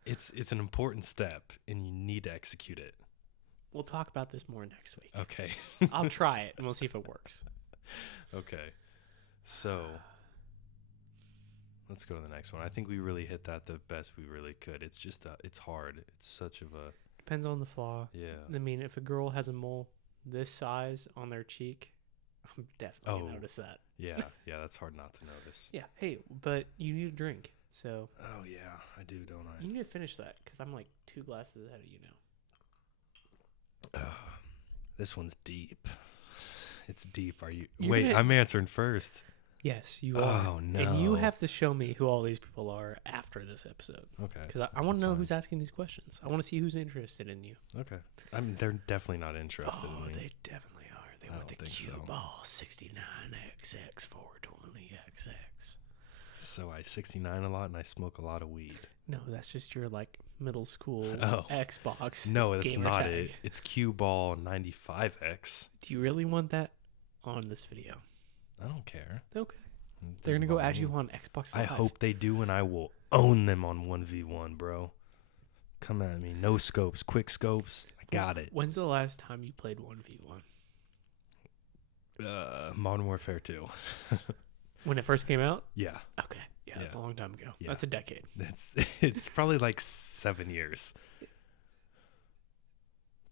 It's an important step, and you need to execute it. We'll talk about this more next week. Okay. I'll try it, and we'll see if it works. Okay. So let's go to the next one. I think we really hit that the best we really could. It's just it's hard. It's such of a Depends on the flaw. yeah. I mean, if a girl has a mole this size on their cheek, I'm definitely gonna notice that. Yeah, that's hard not to notice. Yeah. Hey, but you need a drink, so Oh yeah, I do, don't I? you need to finish that because I'm like 2 glasses ahead of you now. This one's deep. It's deep. Are you? You're Wait, gonna- I'm answering first. Yes, you are. Oh no. And you have to show me who all these people are after this episode Okay. because I want That's to know fine. who's asking these questions. I want to see who's interested in you. Okay. They're definitely not interested in me. They definitely are. They I want the don't think cue so. ball 69XX 420XX. So I 69 a lot and I smoke a lot of weed. No, that's just your like middle school Oh. Xbox. No, that's gamer not tag. it. It's Cue Ball 95X. Do you really want that on this video? I don't care. Okay. It They're doesn't gonna go bother add you me. on Xbox I Live. hope they do, and I will own them on 1v1, bro. Come at me. No scopes, quick scopes. I got it. When's the last time you played 1v1? Modern Warfare 2. When it first came out? Yeah. Okay. Yeah, that's Yeah. a long time ago. Yeah. That's a decade. It's probably like 7 years.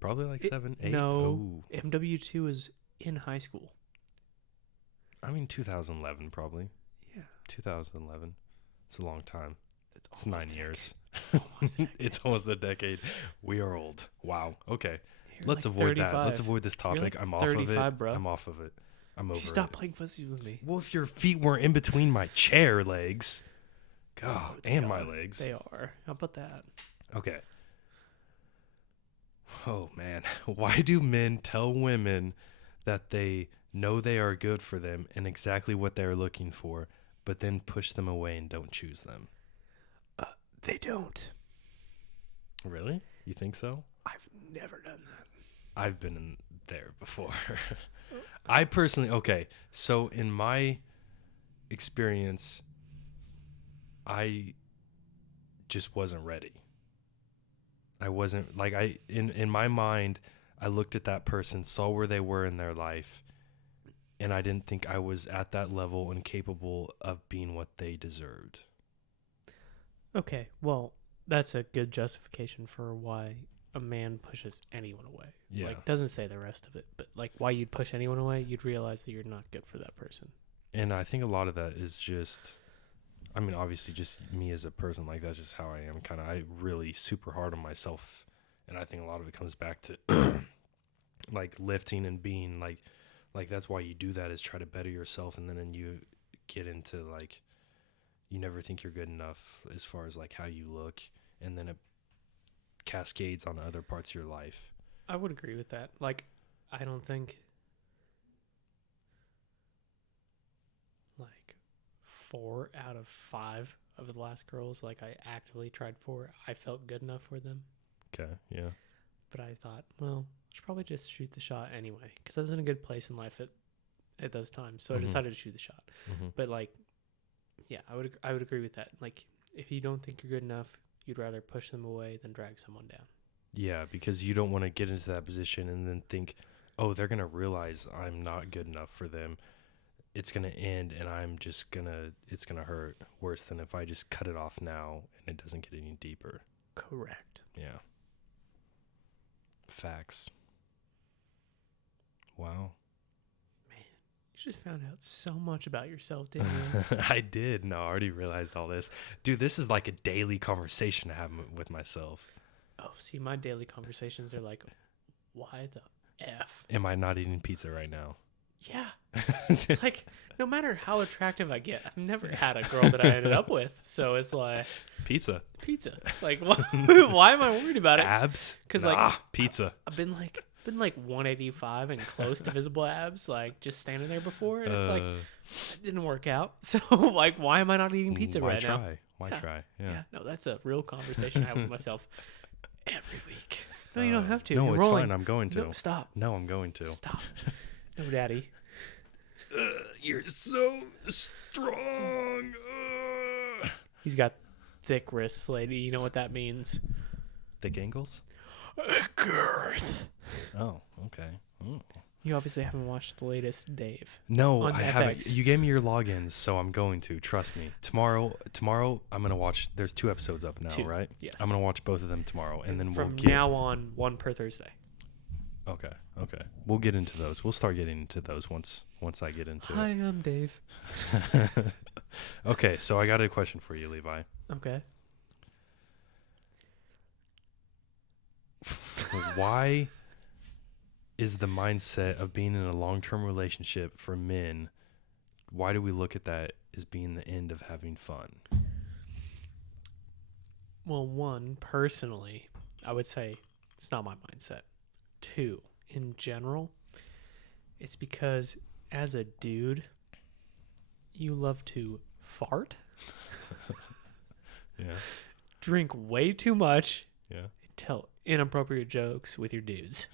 Probably like 7, 8. No. Ooh. MW2 is in high school. I mean 2011 probably. Yeah. 2011. It's a long time. It's almost 9 a years. Almost a decade. It's almost a decade. We are old. Wow. Okay. You're Let's like avoid that. 35. Let's avoid this You're topic. like I'm off of 35, it. bro. I'm off of it. I'm over You stop it. playing fuzzy with me. Well, if your feet weren't in between my chair legs, God, Oh, they and my are. legs. They are. How about that? Okay. Oh man, why do men tell women that they know they are good for them and exactly what they are looking for, but then push them away and don't choose them? They don't. Really? You think so? I've never done that. I've been in there before. I personally, okay, so in my experience, I just wasn't ready. I wasn't like in my mind, I looked at that person, saw where they were in their life, and I didn't think I was at that level and capable of being what they deserved. Okay, well, that's a good justification for why a man pushes anyone away. Yeah. Like, doesn't say the rest of it, but like why you'd push anyone away, you'd realize that you're not good for that person. And I think a lot of that is just, I mean, obviously just me as a person, like that's just how I am. Kind of, I really super hard on myself. And I think a lot of it comes back to like lifting and being like that's why you do that, is try to better yourself. And then you get into like, you never think you're good enough as far as like how you look. And then it cascades on other parts of your life. I would agree with that. Like, I don't think like 4 out of 5 of the last girls, like I actively tried for, I felt good enough for them. Okay. Yeah. But I thought, well, I should probably just shoot the shot anyway, because I was in a good place in life at those times. So I Mhm. decided to shoot the shot. Mm-hmm. But like, yeah, I would agree with that. Like, if you don't think you're good enough, you'd rather push them away than drag someone down. Yeah, because you don't want to get into that position and then think, oh, they're going to realize I'm not good enough for them. It's going to end and it's going to hurt worse than if I just cut it off now and it doesn't get any deeper. Correct. Yeah. Facts. Wow. You just found out so much about yourself, didn't you? I did. No, I already realized all this. Dude, this is like a daily conversation to have with myself. Oh, see, my daily conversations are like, why the F? Am I not eating pizza right now? Yeah. It's like, no matter how attractive I get, I've never had a girl that I ended up with. So it's like Pizza. pizza. Like, why am I worried about it? Abs? Because Nah, pizza. I've been like 185 and close to visible abs, like just standing there before, and it's like it didn't work out. So like, why am I not eating pizza why right try? now? Why Yeah. try? Yeah, no, that's a real conversation I have with myself every week. No, you don't have to. No, You're it's rolling. fine. I'm going to. No, stop. No, I'm going to. Stop. No, daddy. You're so strong. He's got thick wrists, lady. You know what that means? Thick ankles? Girth. Oh, okay. Mm. You obviously haven't watched the latest Dave. No, On I haven't. FX. You gave me your logins, so I'm going to. Trust me. Tomorrow, I'm gonna watch. There's 2 episodes up now, 2, right? yes. I'm gonna watch both of them tomorrow, and then we'll From get. now on, 1 per Thursday. Okay. We'll get into those. We'll start getting into those once I get into Hi, I'm Dave. it. Okay, so I got a question for you, Levi. Okay. Why is the mindset of being in a long-term relationship for men, why do we look at that as being the end of having fun? Well, 1, personally, I would say it's not my mindset. 2, in general, it's because as a dude, you love to fart, Yeah. drink way too much, Yeah. and tell inappropriate jokes with your dudes.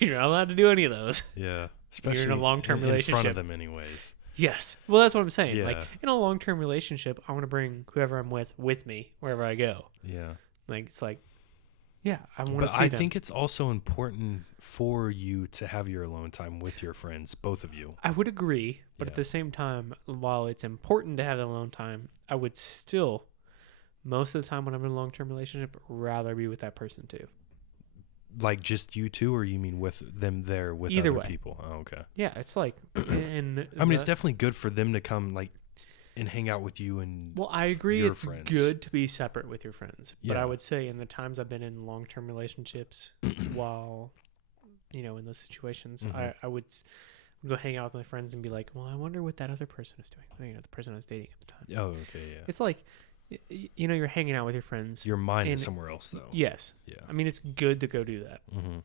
You're not allowed to do any of those. Yeah. Especially in a long-term in front relationship. of them anyways. Yes. Well, that's what I'm saying. Yeah. Like, in a long-term relationship, I want to bring whoever I'm with me wherever I go. Yeah. Like, it's like, yeah, I want But to see I them. think it's also important for you to have your alone time with your friends, both of you. I would agree, but Yeah. at the same time, while it's important to have the alone time, I would still, most of the time when I'm in a long-term relationship, rather be with that person too. Like just you two, or you mean with them there with Either other way. people? Oh, okay. Yeah, it's like, and I mean, it's definitely good for them to come like and hang out with you and well, I agree. your It's friends. good to be separate with your friends, but Yeah. I would say in the times I've been in long-term relationships, while in those situations, Mhm. I would go hang out with my friends and be like, well, I wonder what that other person is doing. The person I was dating at the time. Oh, okay, yeah. It's like, you're hanging out with your friends. Your mind and- is somewhere else, though. Yes, Yeah. I mean it's good to go do that, Mm-hmm.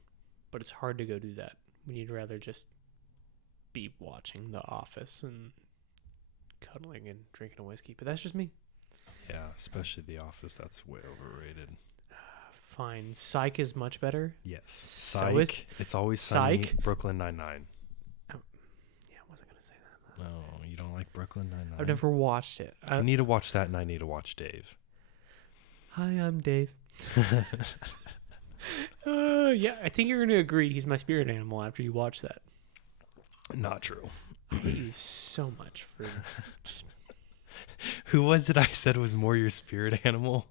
but it's hard to go do that when you'd rather just be watching The Office and cuddling and drinking a whiskey. But that's just me. Yeah, especially The Office. That's way overrated. Fine. Psych is much better. Yes. So Psych. It's always sunny. Psych? Brooklyn Nine-Nine. Yeah, I wasn't gonna say that. No, you don't like Brooklyn Nine-Nine? I've never watched it. You need to watch that, and I need to watch Dave. Hi, I'm Dave. Yeah, I think you're gonna agree. He's my spirit animal after you watch that. Not true. I hate you so much for. Who was it I said was more your spirit animal?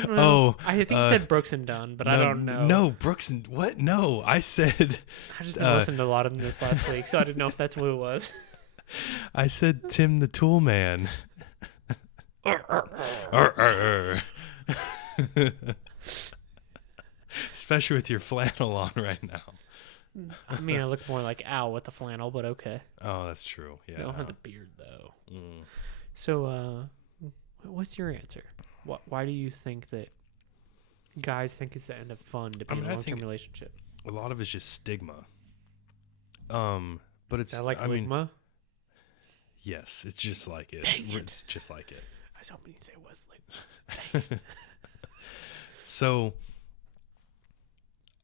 I don't know. Oh, I think you said Brooks and Dunn, but I don't know. No, Brooks and what? No, I said I just been listening to a lot of them this last week, so I didn't know if that's what it was. I said Tim the Tool Man. Especially with your flannel on right now. I mean, I look more like Al with the flannel, but okay. Oh, that's true. Yeah. I don't have the beard though. Mm. So, what's your answer? Why do you think that guys think it's the end of fun to be in a I long-term think relationship? a lot of it's just stigma. But it's I like Ligma. Yes, it's just like it. Dang it. It's just like it. I was hoping you'd say Wesley. So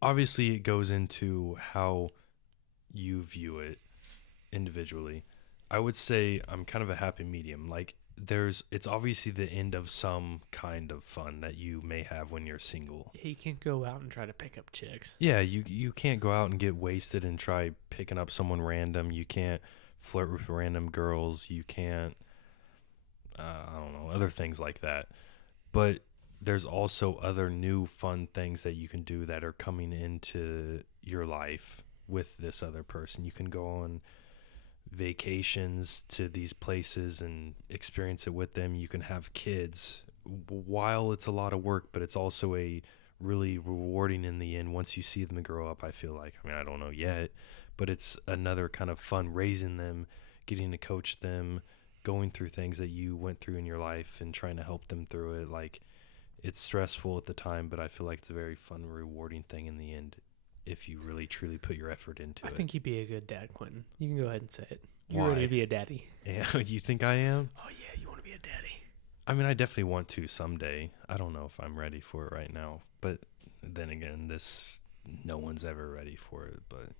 obviously it goes into how you view it individually. I would say I'm kind of a happy medium. Like it's obviously the end of some kind of fun that you may have when you're single. Yeah, you can't go out and try to pick up chicks. Yeah, you can't go out and get wasted and try picking up someone random. You can't flirt with random girls. You can't, I don't know, other things like that. But there's also other new fun things that you can do that are coming into your life with this other person. You can go on vacations to these places and experience it with them. You can have kids. While it's a lot of work, but it's also a really rewarding in the end once you see them grow up. I feel like, I mean, I don't know yet, but it's another kind of fun raising them, getting to coach them, going through things that you went through in your life and trying to help them through it. Like, it's stressful at the time, but I feel like it's a very fun, rewarding thing in the end if you really truly put your effort into it. I think you'd be a good dad, Quentin. You can go ahead and say it. You're Why? ready to be a daddy. Yeah, you think I am? Oh yeah, you want to be a daddy. I mean, I definitely want to someday. I don't know if I'm ready for it right now, but then again, no one's ever ready for it, but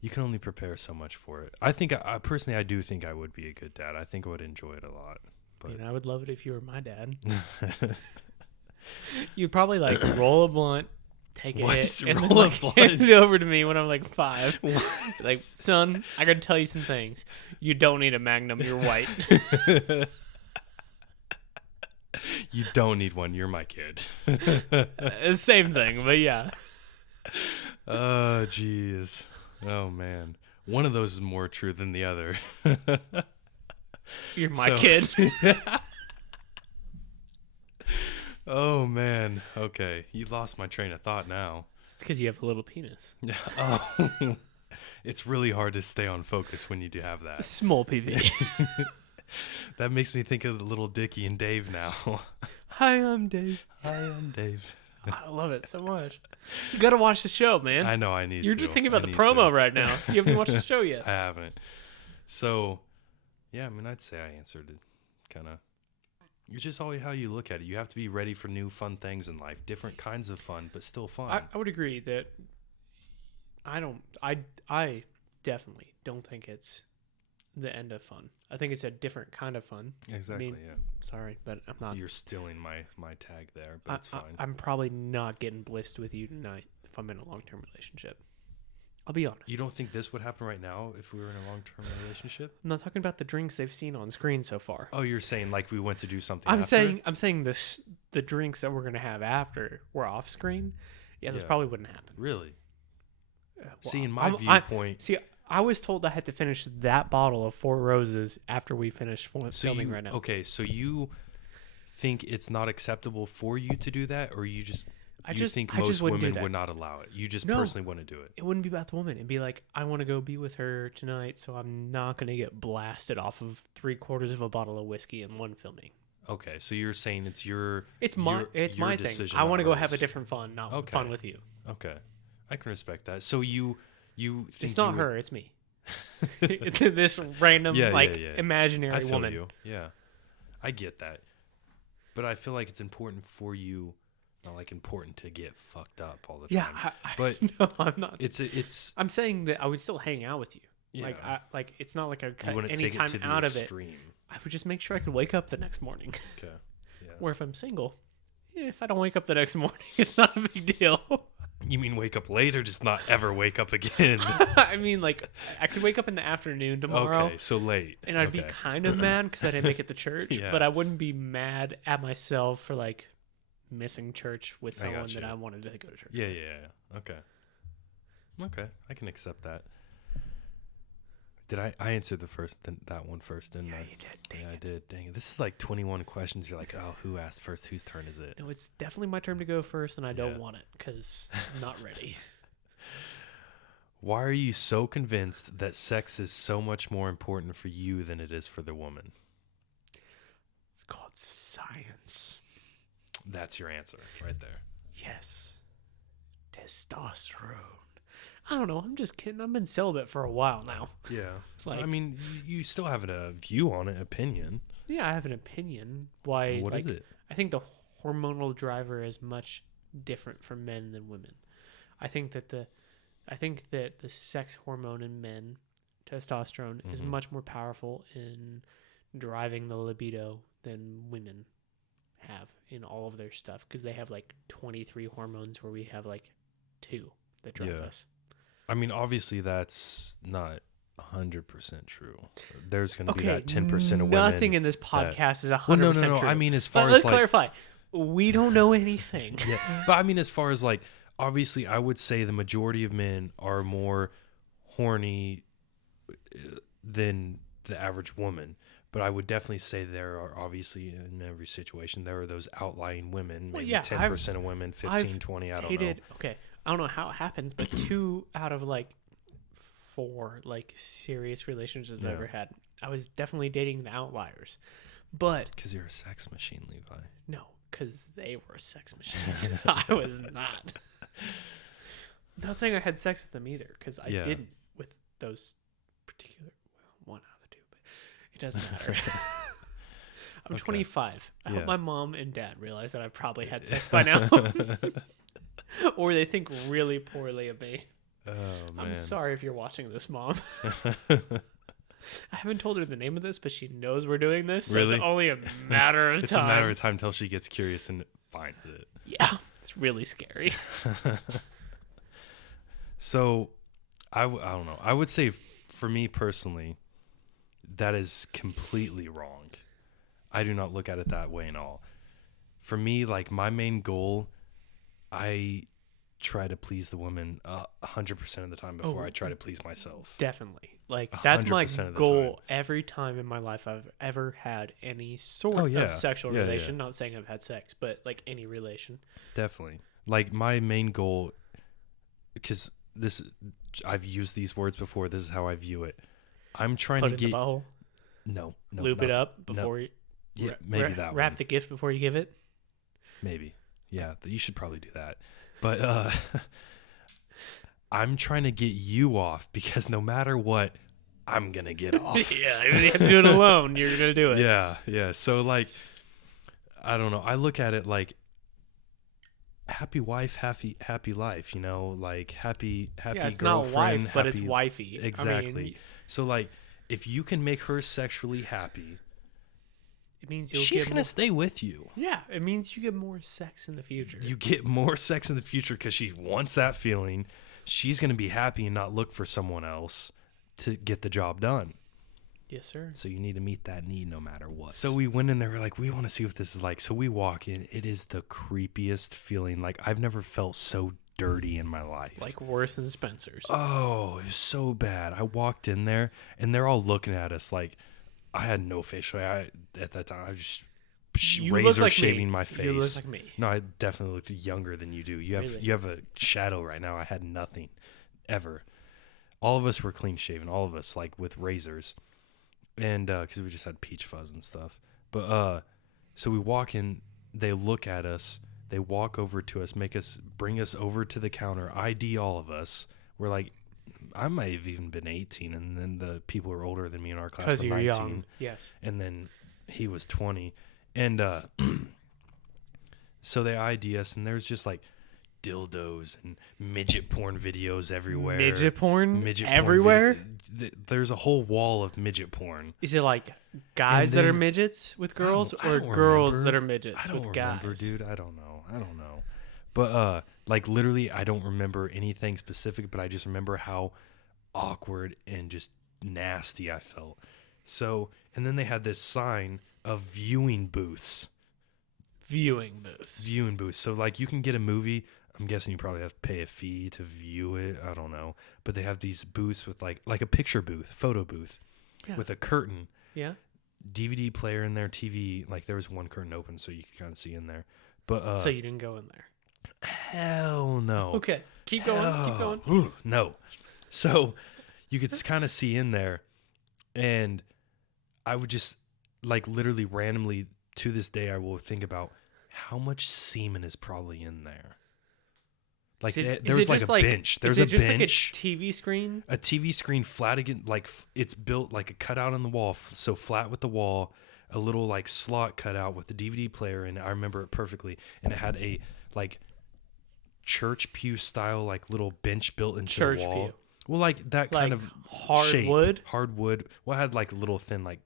you can only prepare so much for it. I think I personally, I do think I would be a good dad. I think I would enjoy it a lot. But I would love it if you were my dad. You'd probably like roll a blunt, take a hit, and then like, hand it over to me when I'm like 5. Like, son, I gotta tell you some things. You don't need a Magnum. You're white. You don't need one. You're my kid. Same thing, but yeah. Oh, jeez. Oh, man. One of those is more true than the other. You're my kid. Oh, man. Okay. You lost my train of thought now. It's because you have a little penis. Oh. It's really hard to stay on focus when you do have that. Small PV. That makes me think of little Dickie and Dave now. Hi, I'm Dave. Hi, I'm Dave. I love it so much. You gotta watch the show, man. I know I need to. You're just thinking about the promo right now. You haven't watched the show yet. I haven't. So, yeah, I mean, I'd say I answered it kind of. It's just always how you look at it. You have to be ready for new fun things in life. Different kinds of fun, but still fun. I would agree that I definitely don't think it's the end of fun. I think it's a different kind of fun. Exactly, yeah. Sorry, but I'm not. You're stealing my tag there, but it's fine. I'm probably not getting blissed with you tonight if I'm in a long-term relationship. I'll be honest. You don't think this would happen right now if we were in a long-term relationship? I'm not talking about the drinks they've seen on screen so far. Oh, you're saying like we went to do something I'm after? saying the drinks that we're going to have after we're off screen. Yeah, those probably wouldn't happen. Really? Well, see, in my viewpoint... I was told I had to finish that bottle of 4 Roses after we finished filming right now. Okay, so you think it's not acceptable for you to do that, or you think most women would not allow it? You just personally want to do it? It wouldn't be about the woman. It'd be like, I want to go be with her tonight, so I'm not going to get blasted off of 3/4 of a bottle of whiskey in one filming. Okay, so you're saying it's your my thing. I want to go have a different fun, not fun with you. Okay, I can respect that. So you think it's not her, it's me. This random imaginary woman. You. Yeah, I get that, but I feel like it's important for you. Not like important to get fucked up all the time. Yeah, but no, I'm not. It's. I'm saying that I would still hang out with you. Yeah. Like it's not like I cut any take time it to the out extreme. of it. I would just make sure I could wake up the next morning. Okay. Yeah. Where if I'm single, if I don't wake up the next morning, it's not a big deal. You mean wake up late or just not ever wake up again? I mean, like, I could wake up in the afternoon tomorrow. Okay, so late. And I'd be kind of mad because I didn't make it to church. Yeah. But I wouldn't be mad at myself for, like, missing church with someone that I wanted to go to church with. Yeah. Okay, I can accept that. Did I answered that one first, didn't I? You did. I did. Dang it. This is like 21 questions. You're like, oh, who asked first? Whose turn is it? No, it's definitely my turn to go first, and I don't want it because I'm not ready. Why are you so convinced that sex is so much more important for you than it is for the woman? It's called science. That's your answer right there. Yes. Testosterone. I don't know. I'm just kidding. I've been celibate for a while now. Yeah. I mean, you still have a view on it, opinion. Yeah, I have an opinion. Why? What is it? I think the hormonal driver is much different for men than women. I think that the sex hormone in men, testosterone, is much more powerful in driving the libido than women have in all of their stuff because they have like 23 hormones where we have like 2 that drive us. I mean, obviously that's not 100% true. There's going to be that 10% of women. Nothing in this podcast is 100% true. I mean, as far as let's clarify. We don't know anything. Yeah, but I mean, as far as like, obviously, I would say the majority of men are more horny than the average woman. But I would definitely say there are obviously in every situation there are those outlying women. Maybe 10% of women, 15, 20. I don't know. Okay, I don't know how it happens, but 2 out of like 4 like serious relationships I've Yeah. ever had, I was definitely dating the outliers. But Because you're a sex machine, Levi. no, because they were sex machines. I was not. I'm not saying I had sex with them either, because I Yeah. didn't with those particular, well, 1 out of the 2, but it doesn't matter. I'm Okay. 25. I Yeah. hope my mom and dad realize that I've probably had sex by now. Or they think really poorly of me. Oh, man. I'm sorry if you're watching this, Mom. I haven't told her the name of this, but she knows we're doing this. So Really? it's only a matter of It's time. a matter of time until she gets curious and finds it. Yeah, it's really scary. So, I don't know. I would say, for me personally, that is completely wrong. I do not look at it that way at all. For me, like, my main goal, I try to please the woman 100% of the time before I try to please myself. Definitely. Like, that's my 100% of the goal time. every time in my life I've ever had any sort Oh, yeah. of sexual Yeah, relation. yeah. Not saying I've had sex, but like any relation. Definitely. Like, my main goal, because I've used these words before. This is how I view it. I'm trying Put to it get in the butthole. no, Lube it up before you. Yeah, maybe that wrap one. the gift before you give it. Maybe. Yeah, you should probably do that. But I'm trying to get you off because no matter what, I'm going to get off. Yeah, if you have to do it alone, you're gonna do it. Yeah. So, like, I don't know. I look at it like happy wife, happy life, you know, like happy Yeah, it's girlfriend. not wife, but it's happy- wifey. Exactly. I mean, So, like, if you can make her sexually happy, it means you'll she's get going more, to stay with you. yeah, it means you get more sex in the future. You get more sex in the future because she wants that feeling. She's going to be happy and not look for someone else to get the job done. Yes, sir. So you need to meet that need no matter what. So we went in there, we're like, we want to see what this is like. So we walk in. It is the creepiest feeling. Like, I've never felt so dirty in my life. Like worse than Spencer's. Oh, it was so bad. I walked in there and they're all looking at us like I had no facial hair. At that time, I was just You look razor like shaving me. my face. You look like me. No, I definitely looked younger than you do. Really? You have a shadow right now. I had nothing ever. All of us were clean shaven. All of us, like, with razors, and because we just had peach fuzz and stuff. But so we walk in. They look at us. They walk over to us, bring us over to the counter, ID all of us. We're like, I might have even been 18, and then the people who are older than me in our class Because were you're 19. young. Yes. And then he was 20. And so they ID us, and there's just like dildos and midget porn videos everywhere. Midget porn? Midget everywhere? porn there's a whole wall of midget porn. Is it like guys that are then- midgets with girls, I or don't girls remember. that are midgets I don't with remember, guys? dude. I don't know. But like, literally, I don't remember anything specific, but I just remember how awkward and just nasty I felt. So, and then they had this sign of viewing booths. Viewing booths. Viewing booths. So, like, you can get a movie. I'm guessing you probably have to pay a fee to view it. I don't know. But they have these booths with like a picture booth, photo booth, Yeah. with a curtain, Yeah. DVD player in there, TV. Like, there was one curtain open, so you could kind of see in there. But So you didn't go in there. hell no. Okay. Keep going. Keep going. Ooh, no. So you could kind of see in there, and I would just, like, literally randomly to this day, I will think about how much semen is probably in there. Like, there was like a bench. There's a bench. Like a TV screen? A TV screen flat against, like, it's built like a cutout on the wall, so flat with the wall, a little like slot cut out with the DVD player in it. I remember it perfectly, and it had a like church pew style like little bench built into Church the wall. pew. Well, like that kind Like of hardwood? hardwood. Well, it had like a little thin like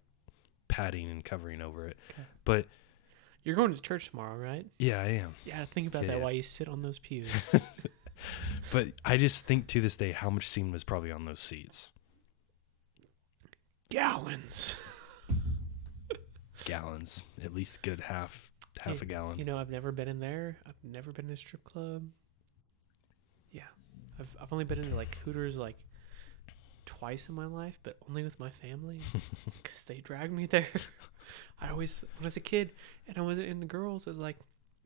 padding and covering over it. Okay. But You're going to church tomorrow, right? yeah, I am. Yeah, think about that Yeah. while you sit on those pews. But I just think to this day how much semen was probably on those seats. Gallons. Gallons, at least a good half a gallon. You know, I've never been in there. I've never been in a strip club. Yeah. I've only been into like Hooters like twice in my life, but only with my family because they dragged me there. I always, when I was a kid and I wasn't into girls, I was like,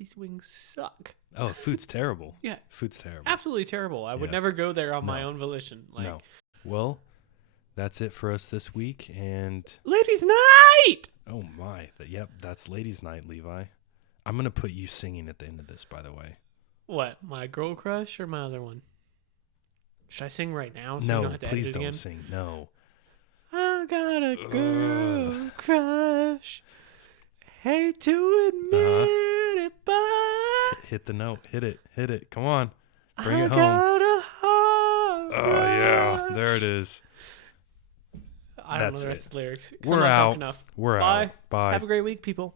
these wings suck. Oh, food's terrible. Yeah. Food's terrible. Absolutely terrible. I would Yeah. never go there on my No. own volition. Like, No. Well, that's it for us this week. And Ladies' night! oh my, yep, that's ladies' night, Levi. I'm gonna put you singing at the end of this, by the way. What? My girl crush or my other one? Should I sing right now so you No, don't have to please edit it don't again? sing. No. I got a girl crush. Hate to admit it, but Hit the note. Hit it. Come on. Bring I it home. got a heart. Oh yeah, there it is. I don't know That's the rest it. of the lyrics. 'cause We're I'm not drunk out. enough. We're Bye. out. Bye. Have a great week, people.